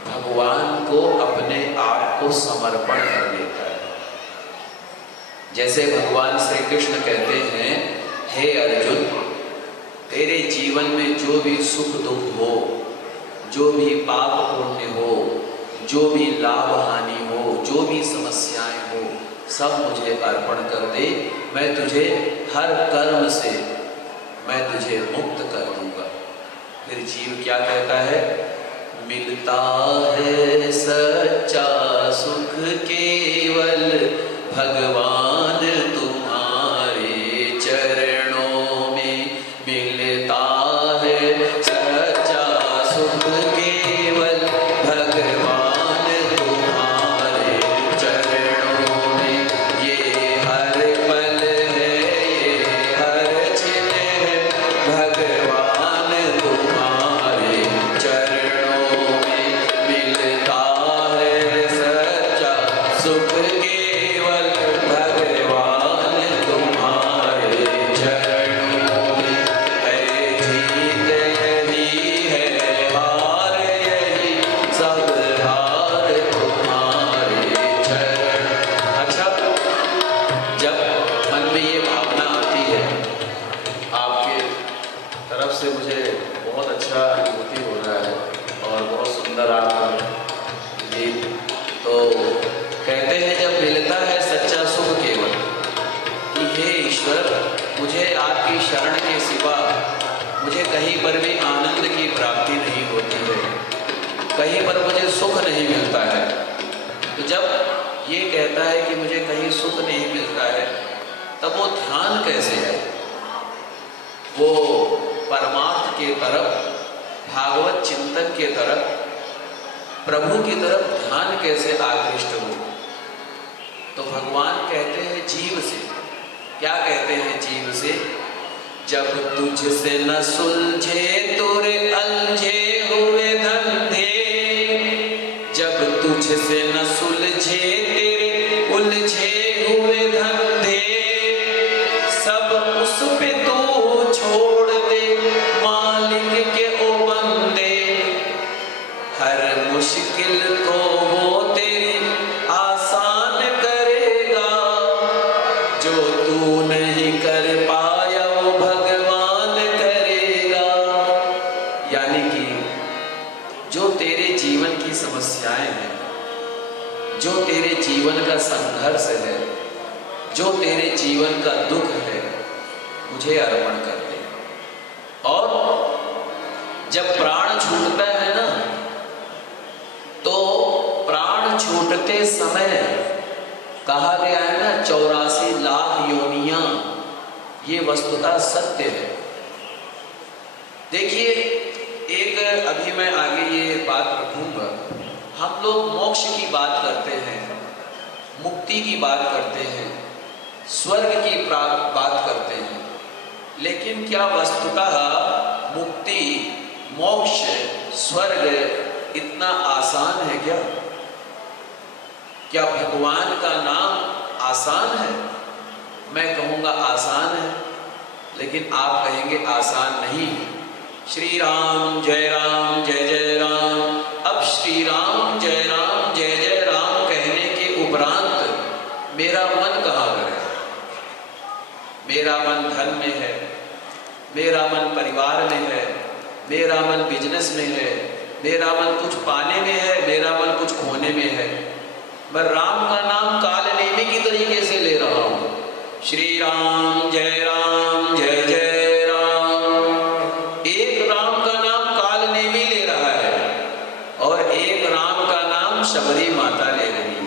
भगवान को अपने आप को समर्पण कर देता है। जैसे भगवान श्री कृष्ण कहते हैं, हे अर्जुन, तेरे जीवन में जो भी सुख दुख हो, जो भी पाप पुण्य हो, जो भी लाभ हानि हो, जो भी समस्याएं हो, सब मुझे अर्पण कर दे। मैं तुझे हर कर्म से मैं तुझे मुक्त कर दूंगा। फिर जीव क्या कहता है? मिलता है सच्चा सुख केवल भगवान तुम्हारे चरणों में, मिलता है सच्चा सुख केवल भगवान सुख केवल भगवान तुम्हारे चरणों में है। जीत यही है, हार यही, सब हार तुम्हारे चरण। अच्छा, जब मन में ये भावना आती है आपके तरफ से, मुझे बहुत अच्छा अनुभूति हो रहा है और बहुत सुंदर आप जी। तो कहते हैं जब मिलता है सच्चा सुख केवल, कि हे ईश्वर, मुझे आपकी शरण के सिवा मुझे कहीं पर भी आनंद की प्राप्ति नहीं होती है, कहीं पर मुझे सुख नहीं मिलता है। तो जब ये कहता है कि मुझे कहीं सुख नहीं मिलता है, तब वो ध्यान कैसे है, वो परमार्थ के तरफ, भागवत चिंतन के तरफ, प्रभु की तरफ ध्यान कैसे आकृष्ट हो। तो भगवान कहते हैं जीव से, क्या कहते हैं जीव से? जब तुझसे न सुलझे तोरे अलझे हुए धंधे, जब तुझसे न सुलझे तेरे उलझे हुए धंधे, सब उस पे तू छोड़ दे मालिक के ओ बंदे। हर मुश्किल को वो तेरी आसान करेगा, जो तू नहीं कर पाया वो भगवान करेगा। यानी कि जो तेरे जीवन की समस्याएं हैं, जो तेरे जीवन का संघर्ष है, जो तेरे जीवन का दुख है, मुझे अर्पण कर दे। और जब प्राण छूटता है ना, तो प्राण छूटते समय कहा गया है ना 84 लाख योनियां, ये वस्तुतः सत्य है। देखिए, एक अभी मैं आगे ये बात रखूंगा, हम लोग मोक्ष की बात करते हैं, मुक्ति की बात करते हैं, स्वर्ग की बात करते हैं, लेकिन क्या वस्तुतः मुक्ति, मोक्ष, स्वर्ग इतना आसान है क्या? क्या भगवान का नाम आसान है? मैं कहूँगा आसान है, लेकिन आप कहेंगे आसान नहीं। श्री राम जय राम जय जय राम। अब श्री राम जय जय राम कहने के उपरांत मेरा मन कहाँ पर है? मेरा मन धन में है, मेरा मन परिवार में है, मेरा मन बिजनेस में है, मेरा मन कुछ पाने में है, मेरा मन कुछ खोने में है। मैं राम का नाम कालनेमी की तरीके से ले रहा हूं। श्री राम जय जय राम। एक राम का नाम कालनेमी ले रहा है और एक राम का नाम शबरी माता ले रही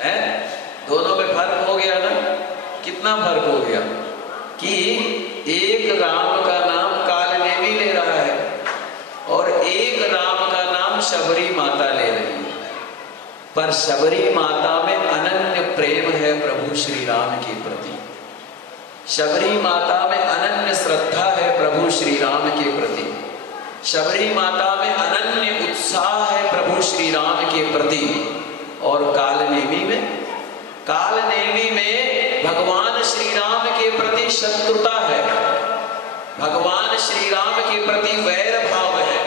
है। दोनों में फर्क हो गया ना? कितना फर्क हो गया कि एक राम का नाम कालनेमी ले रहा है और एक राम का नाम शबरी माता ले रही है। पर शबरी माता में अनन्य प्रेम है प्रभु श्री राम के प्रति। शबरी माता में अनन्य श्रद्धा है प्रभु श्री राम के प्रति। शबरी माता में अनन्य उत्साह है प्रभु श्री राम के प्रति। और कालनेमी में भगवान श्री राम के प्रति शत्रुता है, भगवान श्री राम के प्रति वैर भाव है।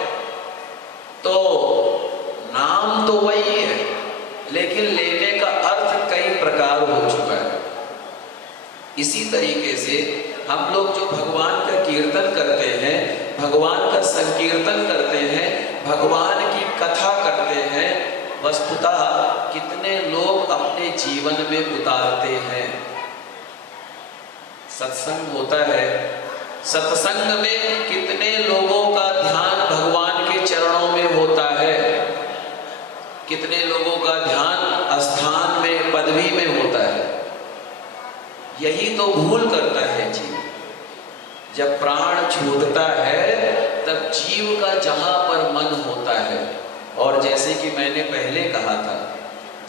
तो नाम तो वही है, लेकिन लेने का अर्थ कई प्रकार हो चुका है। इसी तरीके से हम लोग जो भगवान का कीर्तन करते हैं, भगवान का संकीर्तन करते हैं, भगवान की कथा करते हैं, वस्तुतः कितने लोग अपने जीवन में उतारते हैं। सत्संग होता है, सत्संग में कितने लोगों का ध्यान भगवान के चरणों में होता है, कितने लोगों का ध्यान स्थान में, पदवी में होता है। यही तो भूल करता है जीव। जब प्राण छूटता है तब जीव का जहां पर मन होता है, और जैसे कि मैंने पहले कहा था,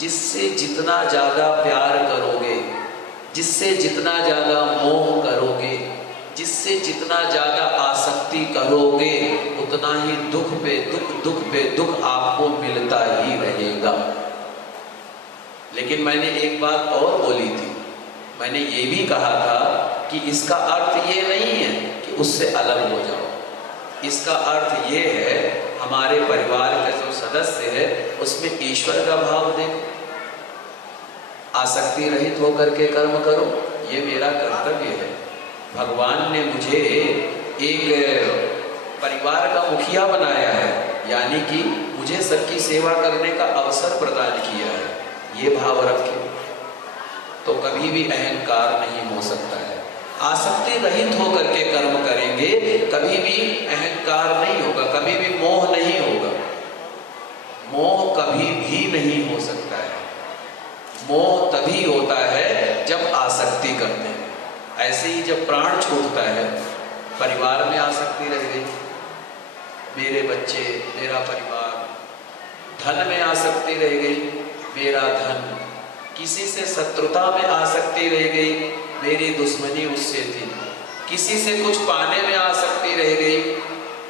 जिससे जितना ज्यादा प्यार करोगे, जिससे जितना ज्यादा मोह करोगे, जिससे जितना ज्यादा आसक्ति करोगे, उतना ही दुख पे दुख, दुख पे दुख आपको मिलता ही रहेगा। लेकिन मैंने एक बात और बोली थी, मैंने ये भी कहा था कि इसका अर्थ ये नहीं है कि उससे अलग हो जाओ। इसका अर्थ ये है हमारे परिवार के जो सदस्य है उसमें ईश्वर का भाव देखो, आसक्ति रहित होकर के कर्म करो, ये मेरा कर्तव्य है। भगवान ने मुझे एक परिवार का मुखिया बनाया है, यानी कि मुझे सबकी सेवा करने का अवसर प्रदान किया है। ये भाव रखें तो कभी भी अहंकार नहीं हो सकता है। आसक्ति रहित होकर के कर्म करेंगे, कभी भी अहंकार नहीं होगा, कभी भी मोह नहीं होगा। मोह कभी भी नहीं हो सकता है। मोह तभी होता है जब आसक्ति करते हैं। ऐसे ही जब प्राण छूटता है, परिवार में आसक्ति रह गई, मेरे बच्चे, मेरा परिवार, धन में आसक्ति रह गई, मेरा धन, किसी से शत्रुता में आसक्ति रह गई, मेरी दुश्मनी उससे थी, किसी से कुछ पाने में आसक्ति रह गई,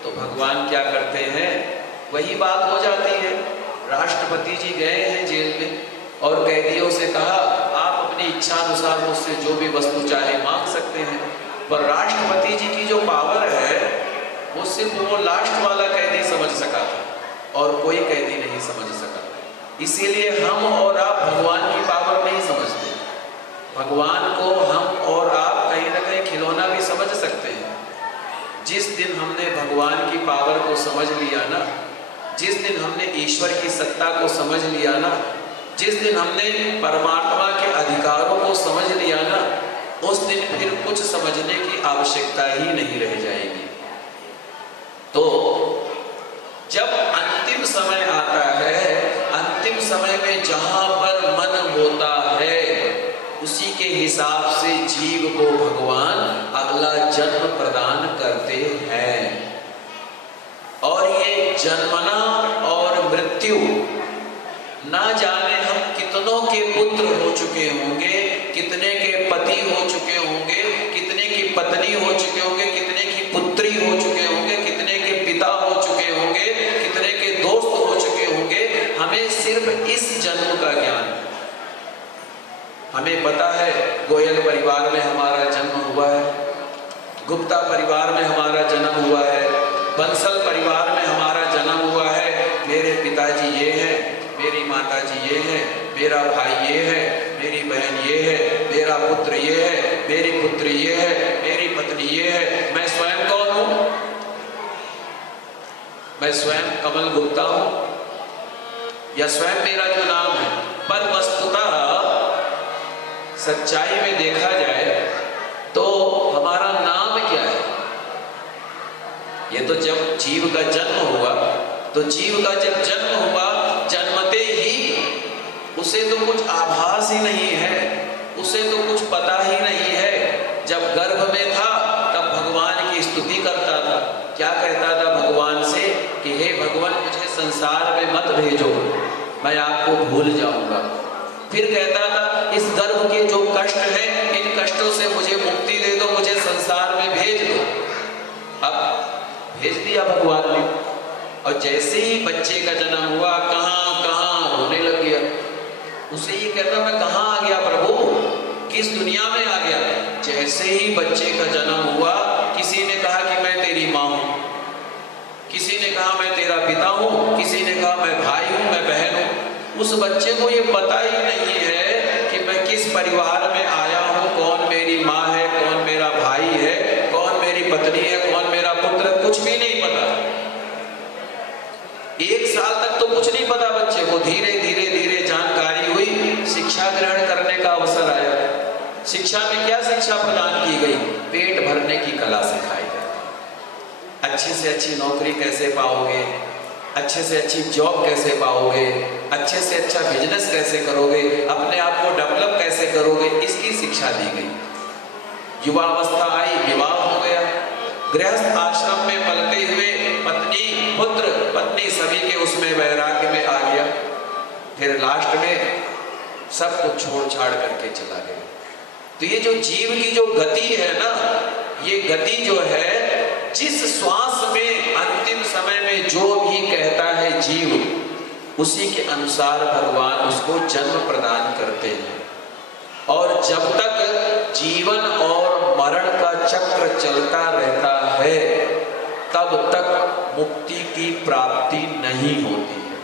तो भगवान क्या करते हैं, वही बात हो जाती है। राष्ट्रपति जी गए हैं जेल में और कैदियों से कहा आप अपनी इच्छा अनुसार मुझसे जो भी वस्तु चाहे मांग सकते हैं, पर राष्ट्रपति जी की जो पावर है वो सिर्फ वो लास्ट वाला कैदी समझ सका था और कोई कैदी नहीं समझ सका। इसीलिए हम और आप भगवान की पावर नहीं समझते। भगवान को हम और आप कहीं ना कहीं खिलौना भी समझ सकते हैं। जिस दिन हमने भगवान की पावर को समझ लिया ना, जिस दिन हमने ईश्वर की सत्ता को समझ लिया ना, जिस दिन हमने परमात्मा के अधिकारों को समझ लिया ना, उस दिन फिर कुछ समझने की आवश्यकता ही नहीं रह जाएगी। तो जब अंतिम समय आता है, अंतिम समय में जहां पर मन होता है उसी के हिसाब से जीव को भगवान अगला जन्म प्रदान करते हैं। और ये जन्मना और मृत्यु, ना जाने हम कितनों के पुत्र हो चुके होंगे, कितने के पति हो चुके होंगे, कितने की पत्नी हो चुके होंगे, कितने की पुत्री हो चुके होंगे, कितने के पिता हो चुके होंगे, कितने के दोस्त हो चुके होंगे, हमें सिर्फ इस जन्म का ज्ञान है। हमें पता है गोयल परिवार में हमारा जन्म हुआ है, गुप्ता परिवार में हमारा जन्म हुआ है, बंसल परिवार में हमारा जन्म हुआ है, मेरे पिताजी ये हैं, मेरी माताजी ये है, मेरा भाई ये है, मेरी बहन ये है, मेरा पुत्र ये है, मेरी पुत्री ये है, मेरी पत्नी ये है। मैं स्वयं कौन हूं? मैं स्वयं कमल गुप्ता हूं या स्वयं मेरा जो नाम है? पर वस्तुतः सच्चाई में देखा जाए तो हमारा नाम क्या है? ये तो जब जीव का जन्म हुआ, तो जीव का जब जन्म हुआ, जन्मते ही उसे तो कुछ आभास ही नहीं है, उसे तो कुछ पता ही नहीं है। जब गर्भ में था तब भगवान की स्तुति करता था, क्या कहता था भगवान से कि हे भगवान मुझे संसार में मत भेजो, मैं आपको भूल जाऊंगा। फिर कहता था इस गर्भ के जो कष्ट है, इन कष्टों से मुझे मुक्ति दे दो, मुझे संसार में भेज दो। अब भेज दिया भगवान ने, और जैसे ही बच्चे का जन्म हुआ कहां कहां रोने लग गया। उसे ये कहता मैं कहां आ गया प्रभु, किस दुनिया में आ गया। जैसे ही बच्चे का जन्म हुआ, किसी ने कहा कि मैं तेरी माँ हूं, किसी ने कहा मैं तेरा पिता हूं, किसी ने कहा मैं भाई हूं, मैं बहन हूं। उस बच्चे को ये पता ही नहीं है कि मैं किस परिवार में आया हूं, कौन मेरी माँ है, कौन मेरा भाई है, कौन मेरी पत्नी है, कौन मेरा पुत्र, कुछ भी नहीं पता। 1 साल तक तो कुछ नहीं पता बच्चे को। धीरे धीरे धीरे जानकारी हुई, शिक्षा ग्रहण करने का अवसर आया। शिक्षा में क्या शिक्षा प्रदान की गई? पेट भरने की कला सिखाई गई। अच्छी से अच्छी नौकरी कैसे पाओगे, अच्छे से अच्छी जॉब कैसे पाओगे, अच्छे से अच्छा बिजनेस कैसे करोगे, अपने आप को डेवलप कैसे करोगे, इसकी शिक्षा दी गई। युवावस्था आई, विवाह हो गया, गृहस्थ आश्रम में पलते हुए पत्नी पुत्र पत्नी सभी के उसमें वैराग्य में आ गया। फिर लास्ट में सब कुछ छोड़ छाड़ करके चला गया। तो ये जो जीव की जो गति है ना, ये गति जो है, जिस श्वास में अंतिम समय में जो भी कहता है जीव, उसी के अनुसार भगवान उसको जन्म प्रदान करते हैं। और जब तक जीवन और मरण का चक्र चलता रहता है तब तक मुक्ति की प्राप्ति नहीं होती है।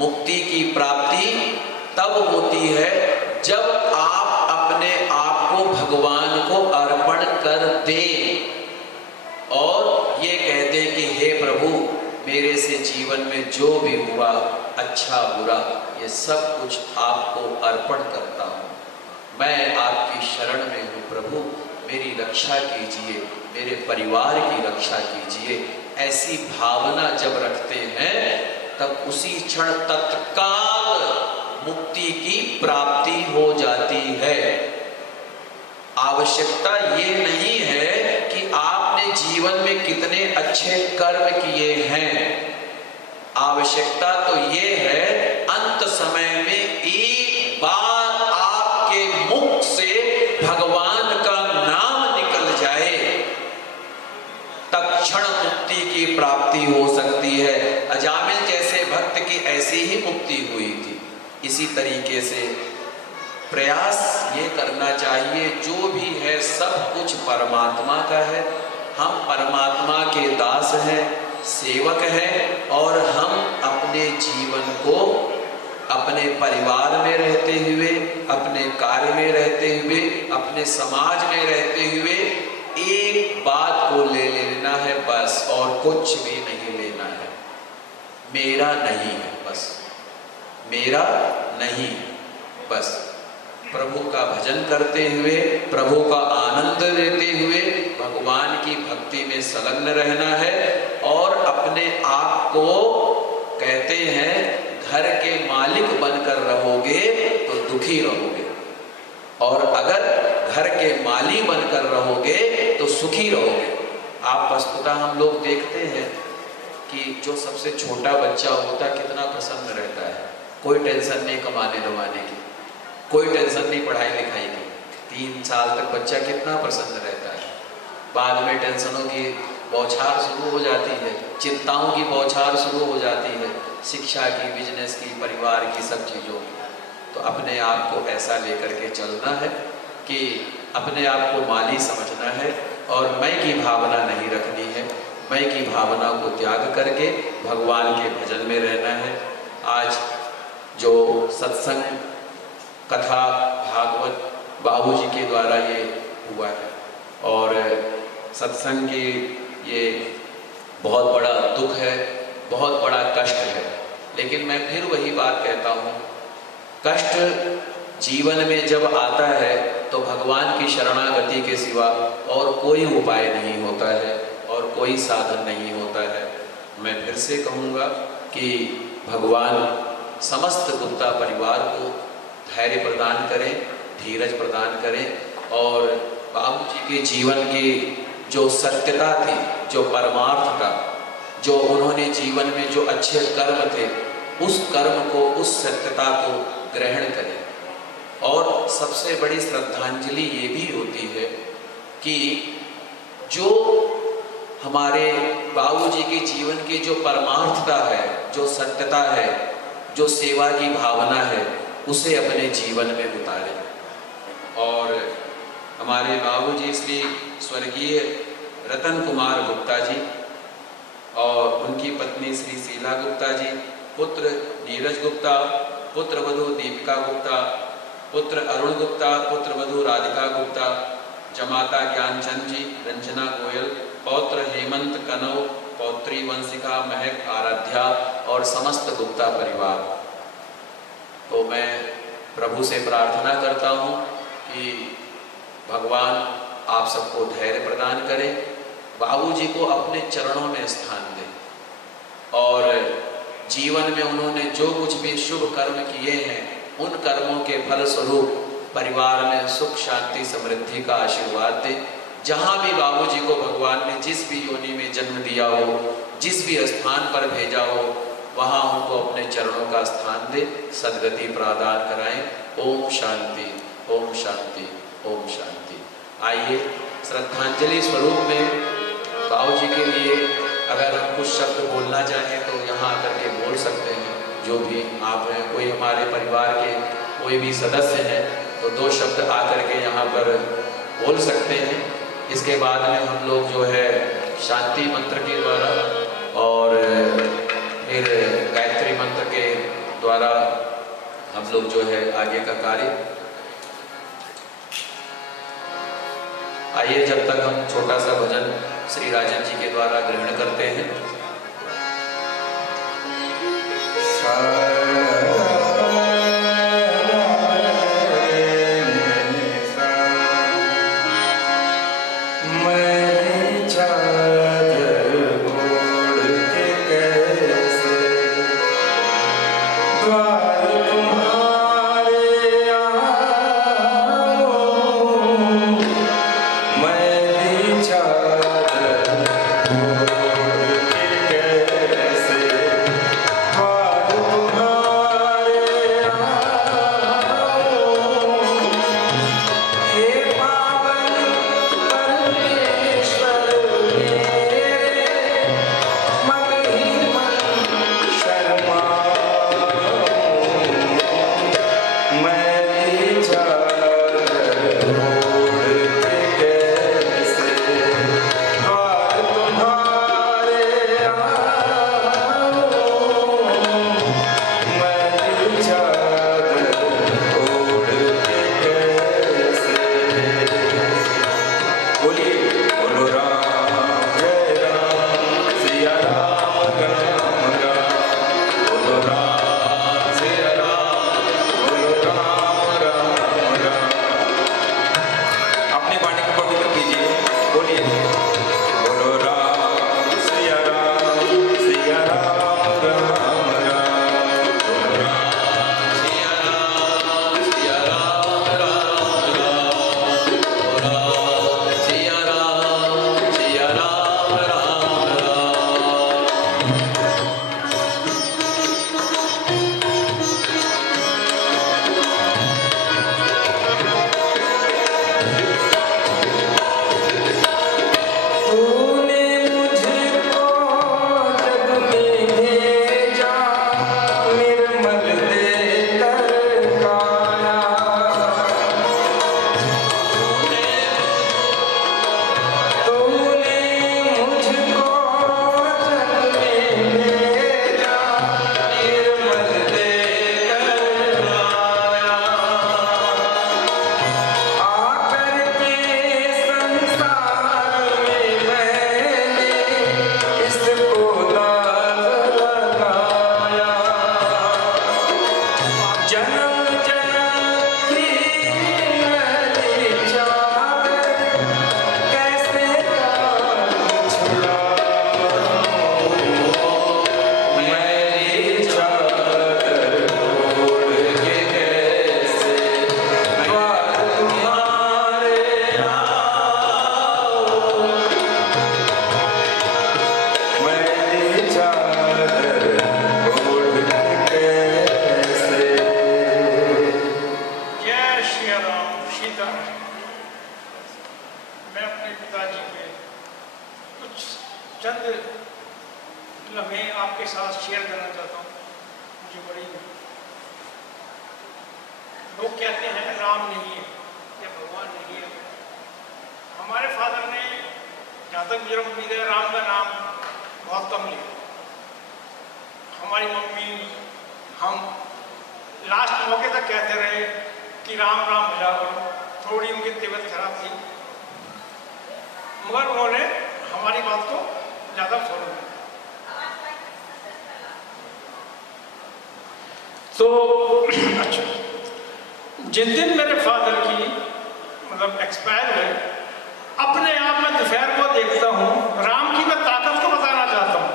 मुक्ति की प्राप्ति तब होती है जब आप अपने आप को भगवान को अर्पण कर दें और ये कह दें कि हे प्रभु, मेरे से जीवन में जो भी हुआ, अच्छा बुरा, ये सब कुछ आपको अर्पण करता हूँ। मैं आपकी शरण में हूँ प्रभु, मेरी रक्षा कीजिए, मेरे परिवार की रक्षा कीजिए। ऐसी भावना जब रखते हैं तब उसी क्षण तत्काल मुक्ति की प्राप्ति हो जाती है। आवश्यकता ये नहीं है कि आपने जीवन में कितने अच्छे कर्म किए हैं। आवश्यकता तो ये है अंत समय में एक बार आपके मुख से भगवान का नाम निकल जाए, तत्क्षण मुक्ति की प्राप्ति हो सकती है। अजामिल जैसे भक्त की ऐसी ही मुक्ति हुई थी। इसी तरीके से प्रयास ये करना चाहिए, जो भी है सब कुछ परमात्मा का है। हम परमात्मा के दास हैं, सेवक हैं, और हम अपने जीवन को अपने परिवार में रहते हुए, अपने कार्य में रहते हुए, अपने समाज में रहते हुए एक बात को ले लेना है बस, और कुछ भी नहीं लेना है। मेरा नहीं है बस, मेरा नहीं बस। प्रभु का भजन करते हुए, प्रभु का आनंद लेते हुए भगवान की भक्ति में संलग्न रहना है। और अपने आप को कहते हैं घर के मालिक बनकर रहोगे तो दुखी रहोगे, और अगर घर के माली बनकर रहोगे तो सुखी रहोगे। आप वस्तुतः हम लोग देखते हैं कि जो सबसे छोटा बच्चा होता कितना प्रसन्न रहता है। कोई टेंशन नहीं कमाने दमाने की, कोई टेंशन नहीं पढ़ाई लिखाई की। 3 साल तक बच्चा कितना प्रसन्न रहता है। बाद में टेंशनों की बौछार शुरू हो जाती है, चिंताओं की बौछार शुरू हो जाती है, शिक्षा की, बिजनेस की, परिवार की, सब चीज़ों की। तो अपने आप को ऐसा लेकर के चलना है कि अपने आप को माली समझना है और मैं की भावना नहीं रखनी है। मैं की भावना को त्याग करके भगवान के भजन में रहना है। आज जो सत्संग, कथा, भागवत बाबूजी के द्वारा ये हुआ है, और सत्संग की ये बहुत बड़ा दुख है, बहुत बड़ा कष्ट है। लेकिन मैं फिर वही बात कहता हूँ, कष्ट जीवन में जब आता है तो भगवान की शरणागति के सिवा और कोई उपाय नहीं होता है और कोई साधन नहीं होता है। मैं फिर से कहूँगा कि भगवान समस्त गुप्ता परिवार को धैर्य प्रदान करें, धीरज प्रदान करें, और बाबूजी के जीवन की जो सत्यता थी, जो परमार्थ था, जो उन्होंने जीवन में जो अच्छे कर्म थे, उस कर्म को, उस सत्यता को ग्रहण करें। और सबसे बड़ी श्रद्धांजलि ये भी होती है कि जो हमारे बाबूजी के जीवन की जो परमार्थता है, जो सत्यता है, जो सेवा की भावना है, उसे अपने जीवन में उतारें। और हमारे बाबूजी श्री स्वर्गीय रतन कुमार गुप्ता जी और उनकी पत्नी श्री शीला गुप्ता जी, पुत्र नीरज गुप्ता, पुत्र वधू दीपिका गुप्ता, पुत्र अरुण गुप्ता, पुत्र वधू राधिका गुप्ता, जमाता ज्ञानचंद जी, रंजना गोयल, पौत्र हेमंत कनौ, पौत्री वंशिका महक आराध्या और समस्त गुप्ता परिवार। तो मैं प्रभु से प्रार्थना करता हूँ कि भगवान आप सबको धैर्य प्रदान करें, बाबूजी को अपने चरणों में स्थान दें, और जीवन में उन्होंने जो कुछ भी शुभ कर्म किए हैं उन कर्मों के फल स्वरूप परिवार में सुख, शांति, समृद्धि का आशीर्वाद दें। जहाँ भी बाबूजी को भगवान ने जिस भी योनि में जन्म दिया हो, जिस भी स्थान पर भेजा हो, वहाँ उनको अपने चरणों का स्थान दे, सद्गति प्रदान कराएं। ओम शांति, ओम शांति, ओम शांति। आइए श्रद्धांजलि स्वरूप में बाबूजी के लिए अगर हम कुछ शब्द बोलना चाहें तो यहाँ आकर के बोल सकते हैं। जो भी आप हैं, कोई हमारे परिवार के कोई भी सदस्य हैं तो 2 शब्द आकर के यहाँ पर बोल सकते हैं। इसके बाद में हम लोग जो है शांति मंत्र के द्वारा और फिर गायत्री मंत्र के द्वारा हम लोग जो है आगे का कार्य। आइए जब तक हम छोटा सा भजन श्री राजन जी के द्वारा ग्रहण करते हैं। जिस दिन मेरे फादर की मतलब एक्सपायर हुए, अपने आप में दोपहर को देखता हूँ, राम की मैं ताकत को बताना चाहता हूँ,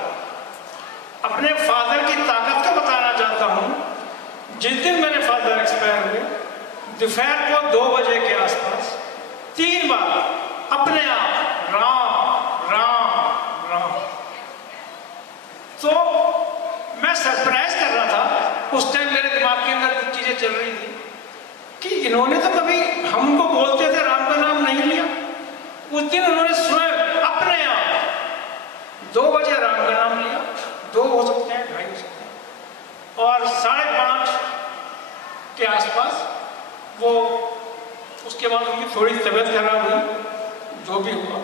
अपने फादर की ताकत को बताना चाहता हूँ। जिस दिन मेरे फादर एक्सपायर हुए, दोपहर को 2 बजे के आसपास 3 बार अपने आप राम राम राम। तो मैं सरप्राइज कर रहा था, उस टाइम मेरे दिमाग के अंदर कुछ चीजें चल रही थी कि इन्होंने तो कभी हम उनको बोलते थे राम का नाम नहीं लिया। उस दिन उन्होंने स्वयं अपने आप 2 बजे और 5:30 के आसपास वो, उसके बाद उनकी थोड़ी तबीयत खराब हुई, जो भी हुआ,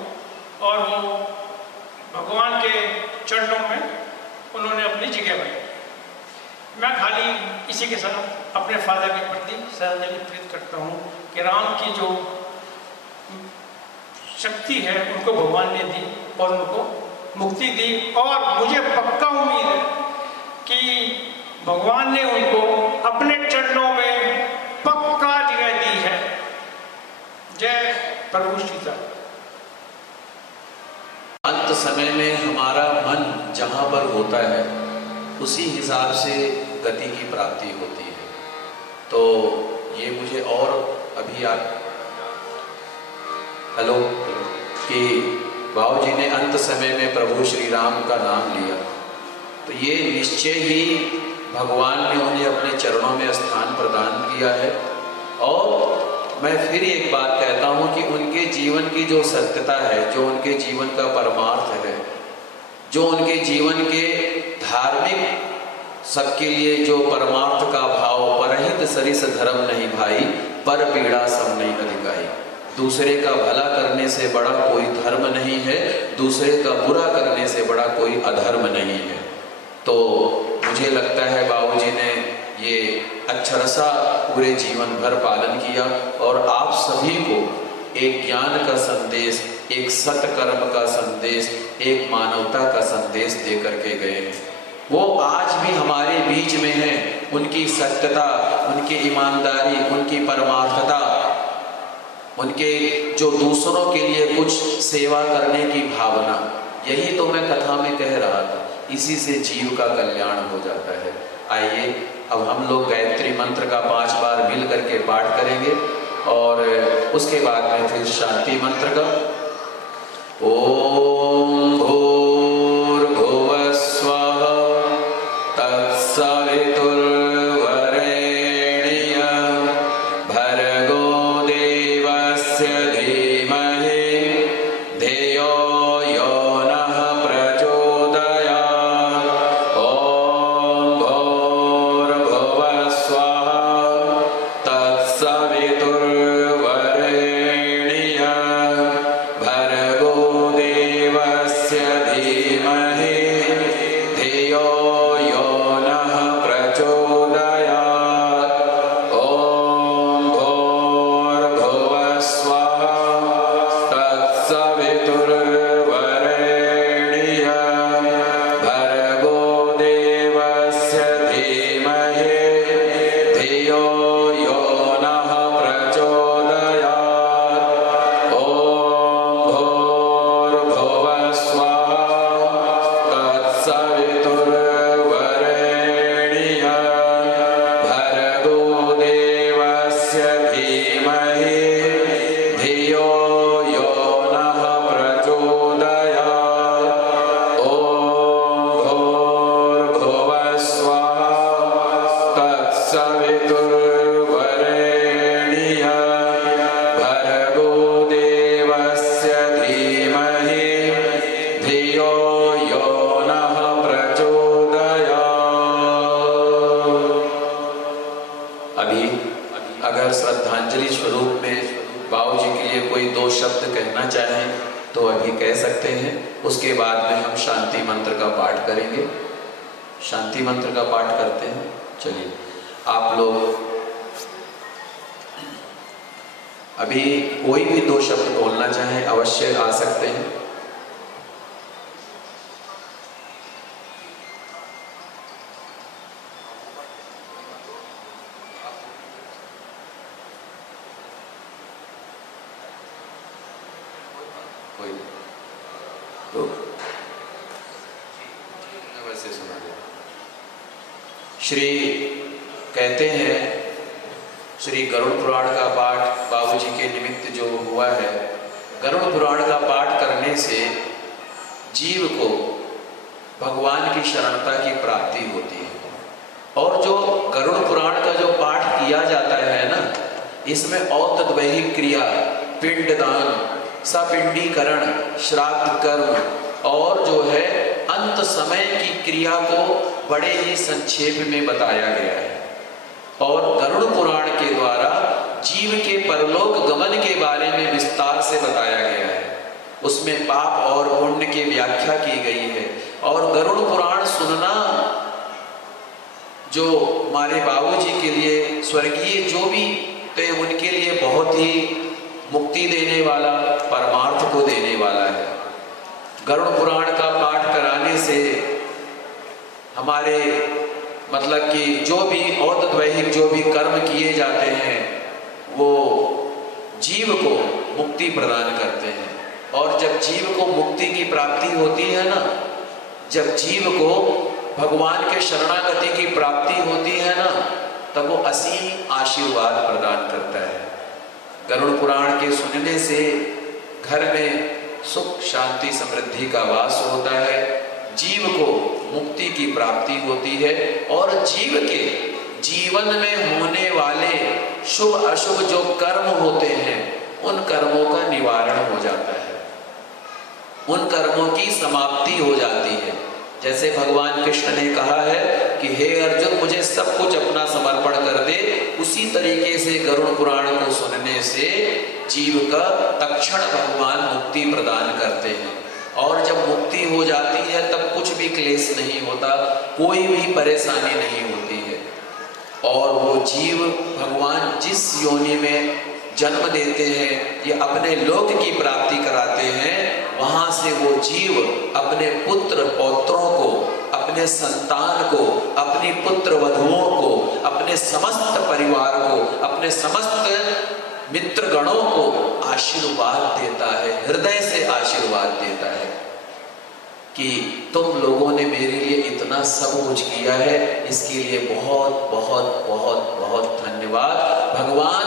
और वो भगवान के चरणों में उन्होंने अपनी जगह बनाई। मैं खाली इसी के साथ अपने फादर के प्रति श्रद्धांजलि प्रेरित करता हूँ कि राम की जो शक्ति है उनको भगवान ने दी और उनको मुक्ति दी, और मुझे पक्का उम्मीद है कि भगवान ने उनको अपने चरणों में पक्का जगह दी है। जय प्रभु सीता। अंत समय में हमारा मन जहाँ पर होता है उसी हिसाब से गति की प्राप्ति होती है। तो ये मुझे और अभी आप हेलो कि बाबू जी ने अंत समय में प्रभु श्री राम का नाम लिया, तो ये निश्चय ही भगवान ने उन्हें अपने चरणों में स्थान प्रदान किया है। और मैं फिर एक बात कहता हूँ कि उनके जीवन की जो सत्यता है, जो उनके जीवन का परमार्थ है, जो उनके जीवन के धार्मिक सबके लिए जो परमार्थ का भाव, परहित सरिस धर्म नहीं भाई, पर पीड़ा सम नहीं अधिकाई। दूसरे का भला करने से बड़ा कोई धर्म नहीं है, दूसरे का बुरा करने से बड़ा कोई अधर्म नहीं है। तो मुझे लगता है बाबूजी ने ये अक्षरशा पूरे जीवन भर पालन किया और आप सभी को एक ज्ञान का संदेश, एक सत्कर्म का संदेश, एक मानवता का संदेश दे करके गए हैं। वो आज भी हमारे बीच में है। उनकी सत्यता, उनकी ईमानदारी, उनकी परमार्थता, उनके जो दूसरों के लिए कुछ सेवा करने की भावना, यही तो मैं कथा में कह रहा था। इसी से जीव का कल्याण हो जाता है। आइए अब हम लोग गायत्री मंत्र का 5 बार मिल करके पाठ करेंगे और उसके बाद में फिर शांति मंत्र का। ओम भूर्भुवः स्वः तत्सवितुर्वरेण्यं भर्गो देवस्य धीमहि धियो यो नः प्रचोदयात्। ओम भूर्भुवः स्वः तत्सवितुर्वरेण्यं भर्गो देवस्य धीमहि धियो यो नः प्रचोदयात्। ओम भूर्भुवः स्वः तत्सवितुर्वरेण्यं भर्गो देवस्य धीमहि धियो यो नः प्रचोदयात्। ओम भूर्भुवः स्वः तत्सवितुर्वरेण्यं भर्गो देवस्य धीमहि धियो यो नः प्रचोदयात्। ओम भूर्भुवः स्वः तत्सवितुर्वरेण्यं भर्गो देवस्य धीमहि धियो यो नः प्रचोदयात्। अभी अगर श्रद्धांजलि स्वरूप में बाबू जी के लिए कोई 2 शब्द कहना चाहें तो अभी कह सकते हैं। उसके बाद में हम शांति मंत्र का पाठ करेंगे। शांति मंत्र का पाठ करते हैं। चलिए आप लोग अभी कोई भी 2 शब्द बोलना चाहें अवश्य आ सकते हैं। कोई तो वैसे सुना दे। श्री कहते हैं, श्री गरुड़ पुराण का पाठ बाबूजी के निमित्त जो हुआ है, गरुड़ पुराण का पाठ करने से जीव को भगवान की शरणता की प्राप्ति होती है। और जो गरुड़ पुराण का जो पाठ किया जाता है ना, इसमें औतद्वैहिक क्रिया, पिंडदान, सपिंडीकरण, श्राद्ध कर्म और जो है अंत समय की क्रिया को बड़े ही संक्षेप में बताया गया है। और गरुड़ पुराण के द्वारा जीव के परलोक गमन के बारे में विस्तार से बताया गया है। उसमें पाप और पुण्य की व्याख्या की गई है। और गरुड़ पुराण सुनना जो हमारे बाबूजी के लिए, स्वर्गीय जो भी थे, उनके लिए बहुत ही मुक्ति देने वाला, परमार्थ को देने वाला है। गरुड़ पुराण का पाठ कराने से हमारे मतलब कि जो भी औदद्वैहिक जो भी कर्म किए जाते हैं वो जीव को मुक्ति प्रदान करते हैं। और जब जीव को मुक्ति की प्राप्ति होती है ना, जब जीव को भगवान के शरणागति की प्राप्ति होती है ना, तब वो असीम आशीर्वाद प्रदान करता है। गरुड़ पुराण के सुनने से घर में सुख शांति समृद्धि का वास होता है, जीव को मुक्ति की प्राप्ति होती है और जीव के जीवन में होने वाले शुभ अशुभ जो कर्म होते हैं उन कर्मों का निवारण हो जाता है, उन कर्मों की समाप्ति हो जाती है। जैसे भगवान कृष्ण ने कहा है कि हे अर्जुन, मुझे सब कुछ अपना समर्पण कर दे, उसी तरीके से गरुड़ पुराण को सुनने से जीव का तत्क्षण भगवान मुक्ति प्रदान करते हैं। और जब मुक्ति हो जाती है तब कुछ भी क्लेश नहीं होता, कोई भी परेशानी नहीं होती है। और वो जीव भगवान जिस योनि में जन्म देते हैं, ये अपने लोक की प्राप्ति कराते हैं, वहां से वो जीव अपने पुत्र पौत्रों को, अपने संतान को, अपनी पुत्र वधुओं को, अपने समस्त परिवार को, अपने समस्त मित्र गणों को आशीर्वाद देता है, हृदय से आशीर्वाद देता है कि तुम लोगों ने मेरे लिए इतना सब कुछ किया है, इसके लिए बहुत बहुत बहुत बहुत धन्यवाद। भगवान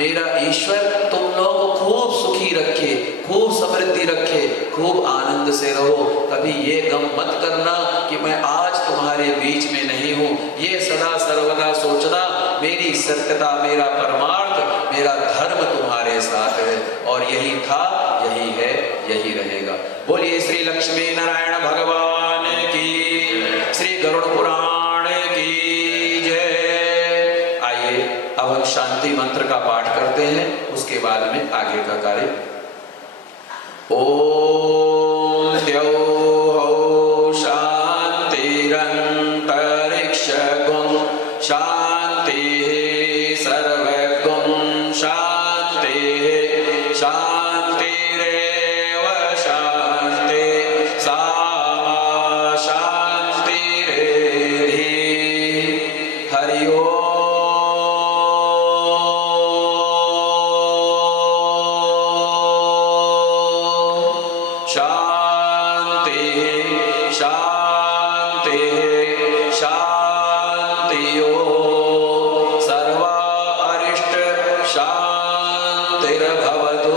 मेरा ईश्वर तुम लोगों को खूब सुखी रखे, खूब समृद्धि रखे, खूब आनंद से रहो। कभी ये गम मत करना कि मैं आज तुम्हारे बीच में नहीं हूँ। ये सदा सर्वदा सोचना मेरी सत्यता, मेरा परमार्थ, मेरा धर्म तुम्हारे साथ है। और यही था, यही है, यही रहेगा। बोलिए श्री लक्ष्मी नारायण भगवान की, श्री गरुड़ पुराण की जय। आइए अब हम शांति मंत्र का पाठ करते हैं, उसके बाद में आगे का कार्य। ओम द्यौः शान्तिरन्तरिक्षगुं शान्तिः सर्वगुं शान्तिः शान्तिरेव शान्ति सामा शान्तिरेधि। हरि ओम। शांति शांति शांतियो सर्वा अरिष्ट शांतिर्भवतु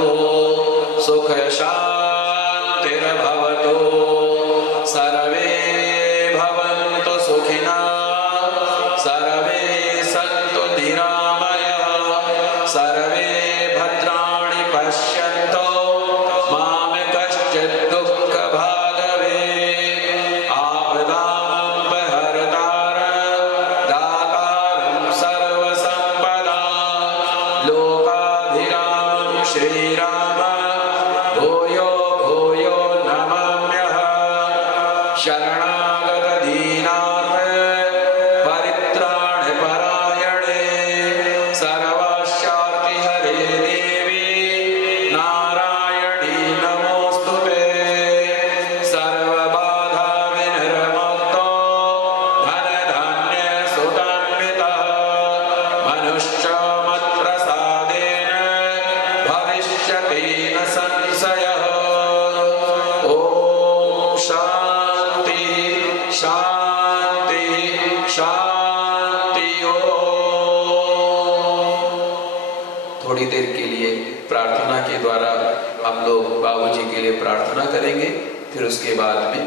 सुख शांतिर्भवतु सर्वे भवन्तु सुखिनः सर्वे सन्तु निरामयाः सर्वे भद्राणि पश्यन्तु दुख भागवे आपदामपहर्तारं दातारं सर्वसम्पदां लोकाभिरामं श्रीराम भूयो भूयो नमाम्यहम्। शरणागत दीनार्थ परित्राणपरायणे सर्वशान्ति हरे देवी नारायणी नमोस्तुते। सर्वबाधा विनिर्मुक्तो धनधान्य सुतान्वितः मनुष्यमत्प्रसादेन भविष्यति न संशयः। ॐ शान्ति शान्ति शान्ति। थोड़ी देर के लिए प्रार्थना के द्वारा हम लोग बाबूजी के लिए प्रार्थना करेंगे, फिर उसके बाद में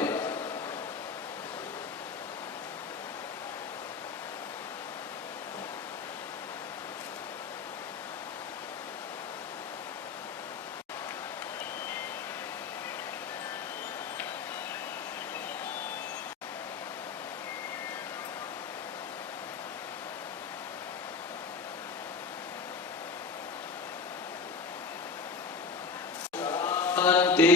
शांति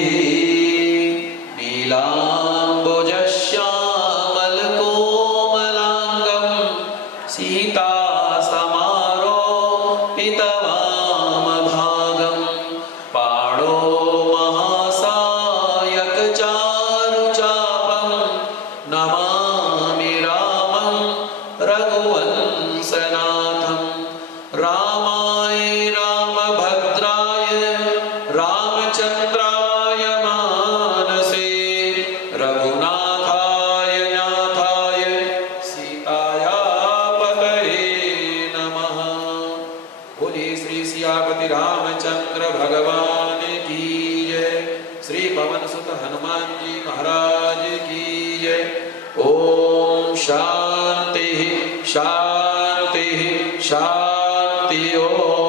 नीलाम्बुजश्यामलकोमलाङ्गं सीता समारोपितवामभागं पाणो महासायकचारुचापं नमामि रामं रघुवंशनाथं रामाय रामभद्राय रामचन्द्राय मानसे रघुनाथाय नाथाय सीताया पतये नमः। बोलिए श्री सियापति रामचंद्र भगवान की जय। श्री पवन सुत हनुमान जी महाराज की जय। ओम शांति शांति शांति। ओम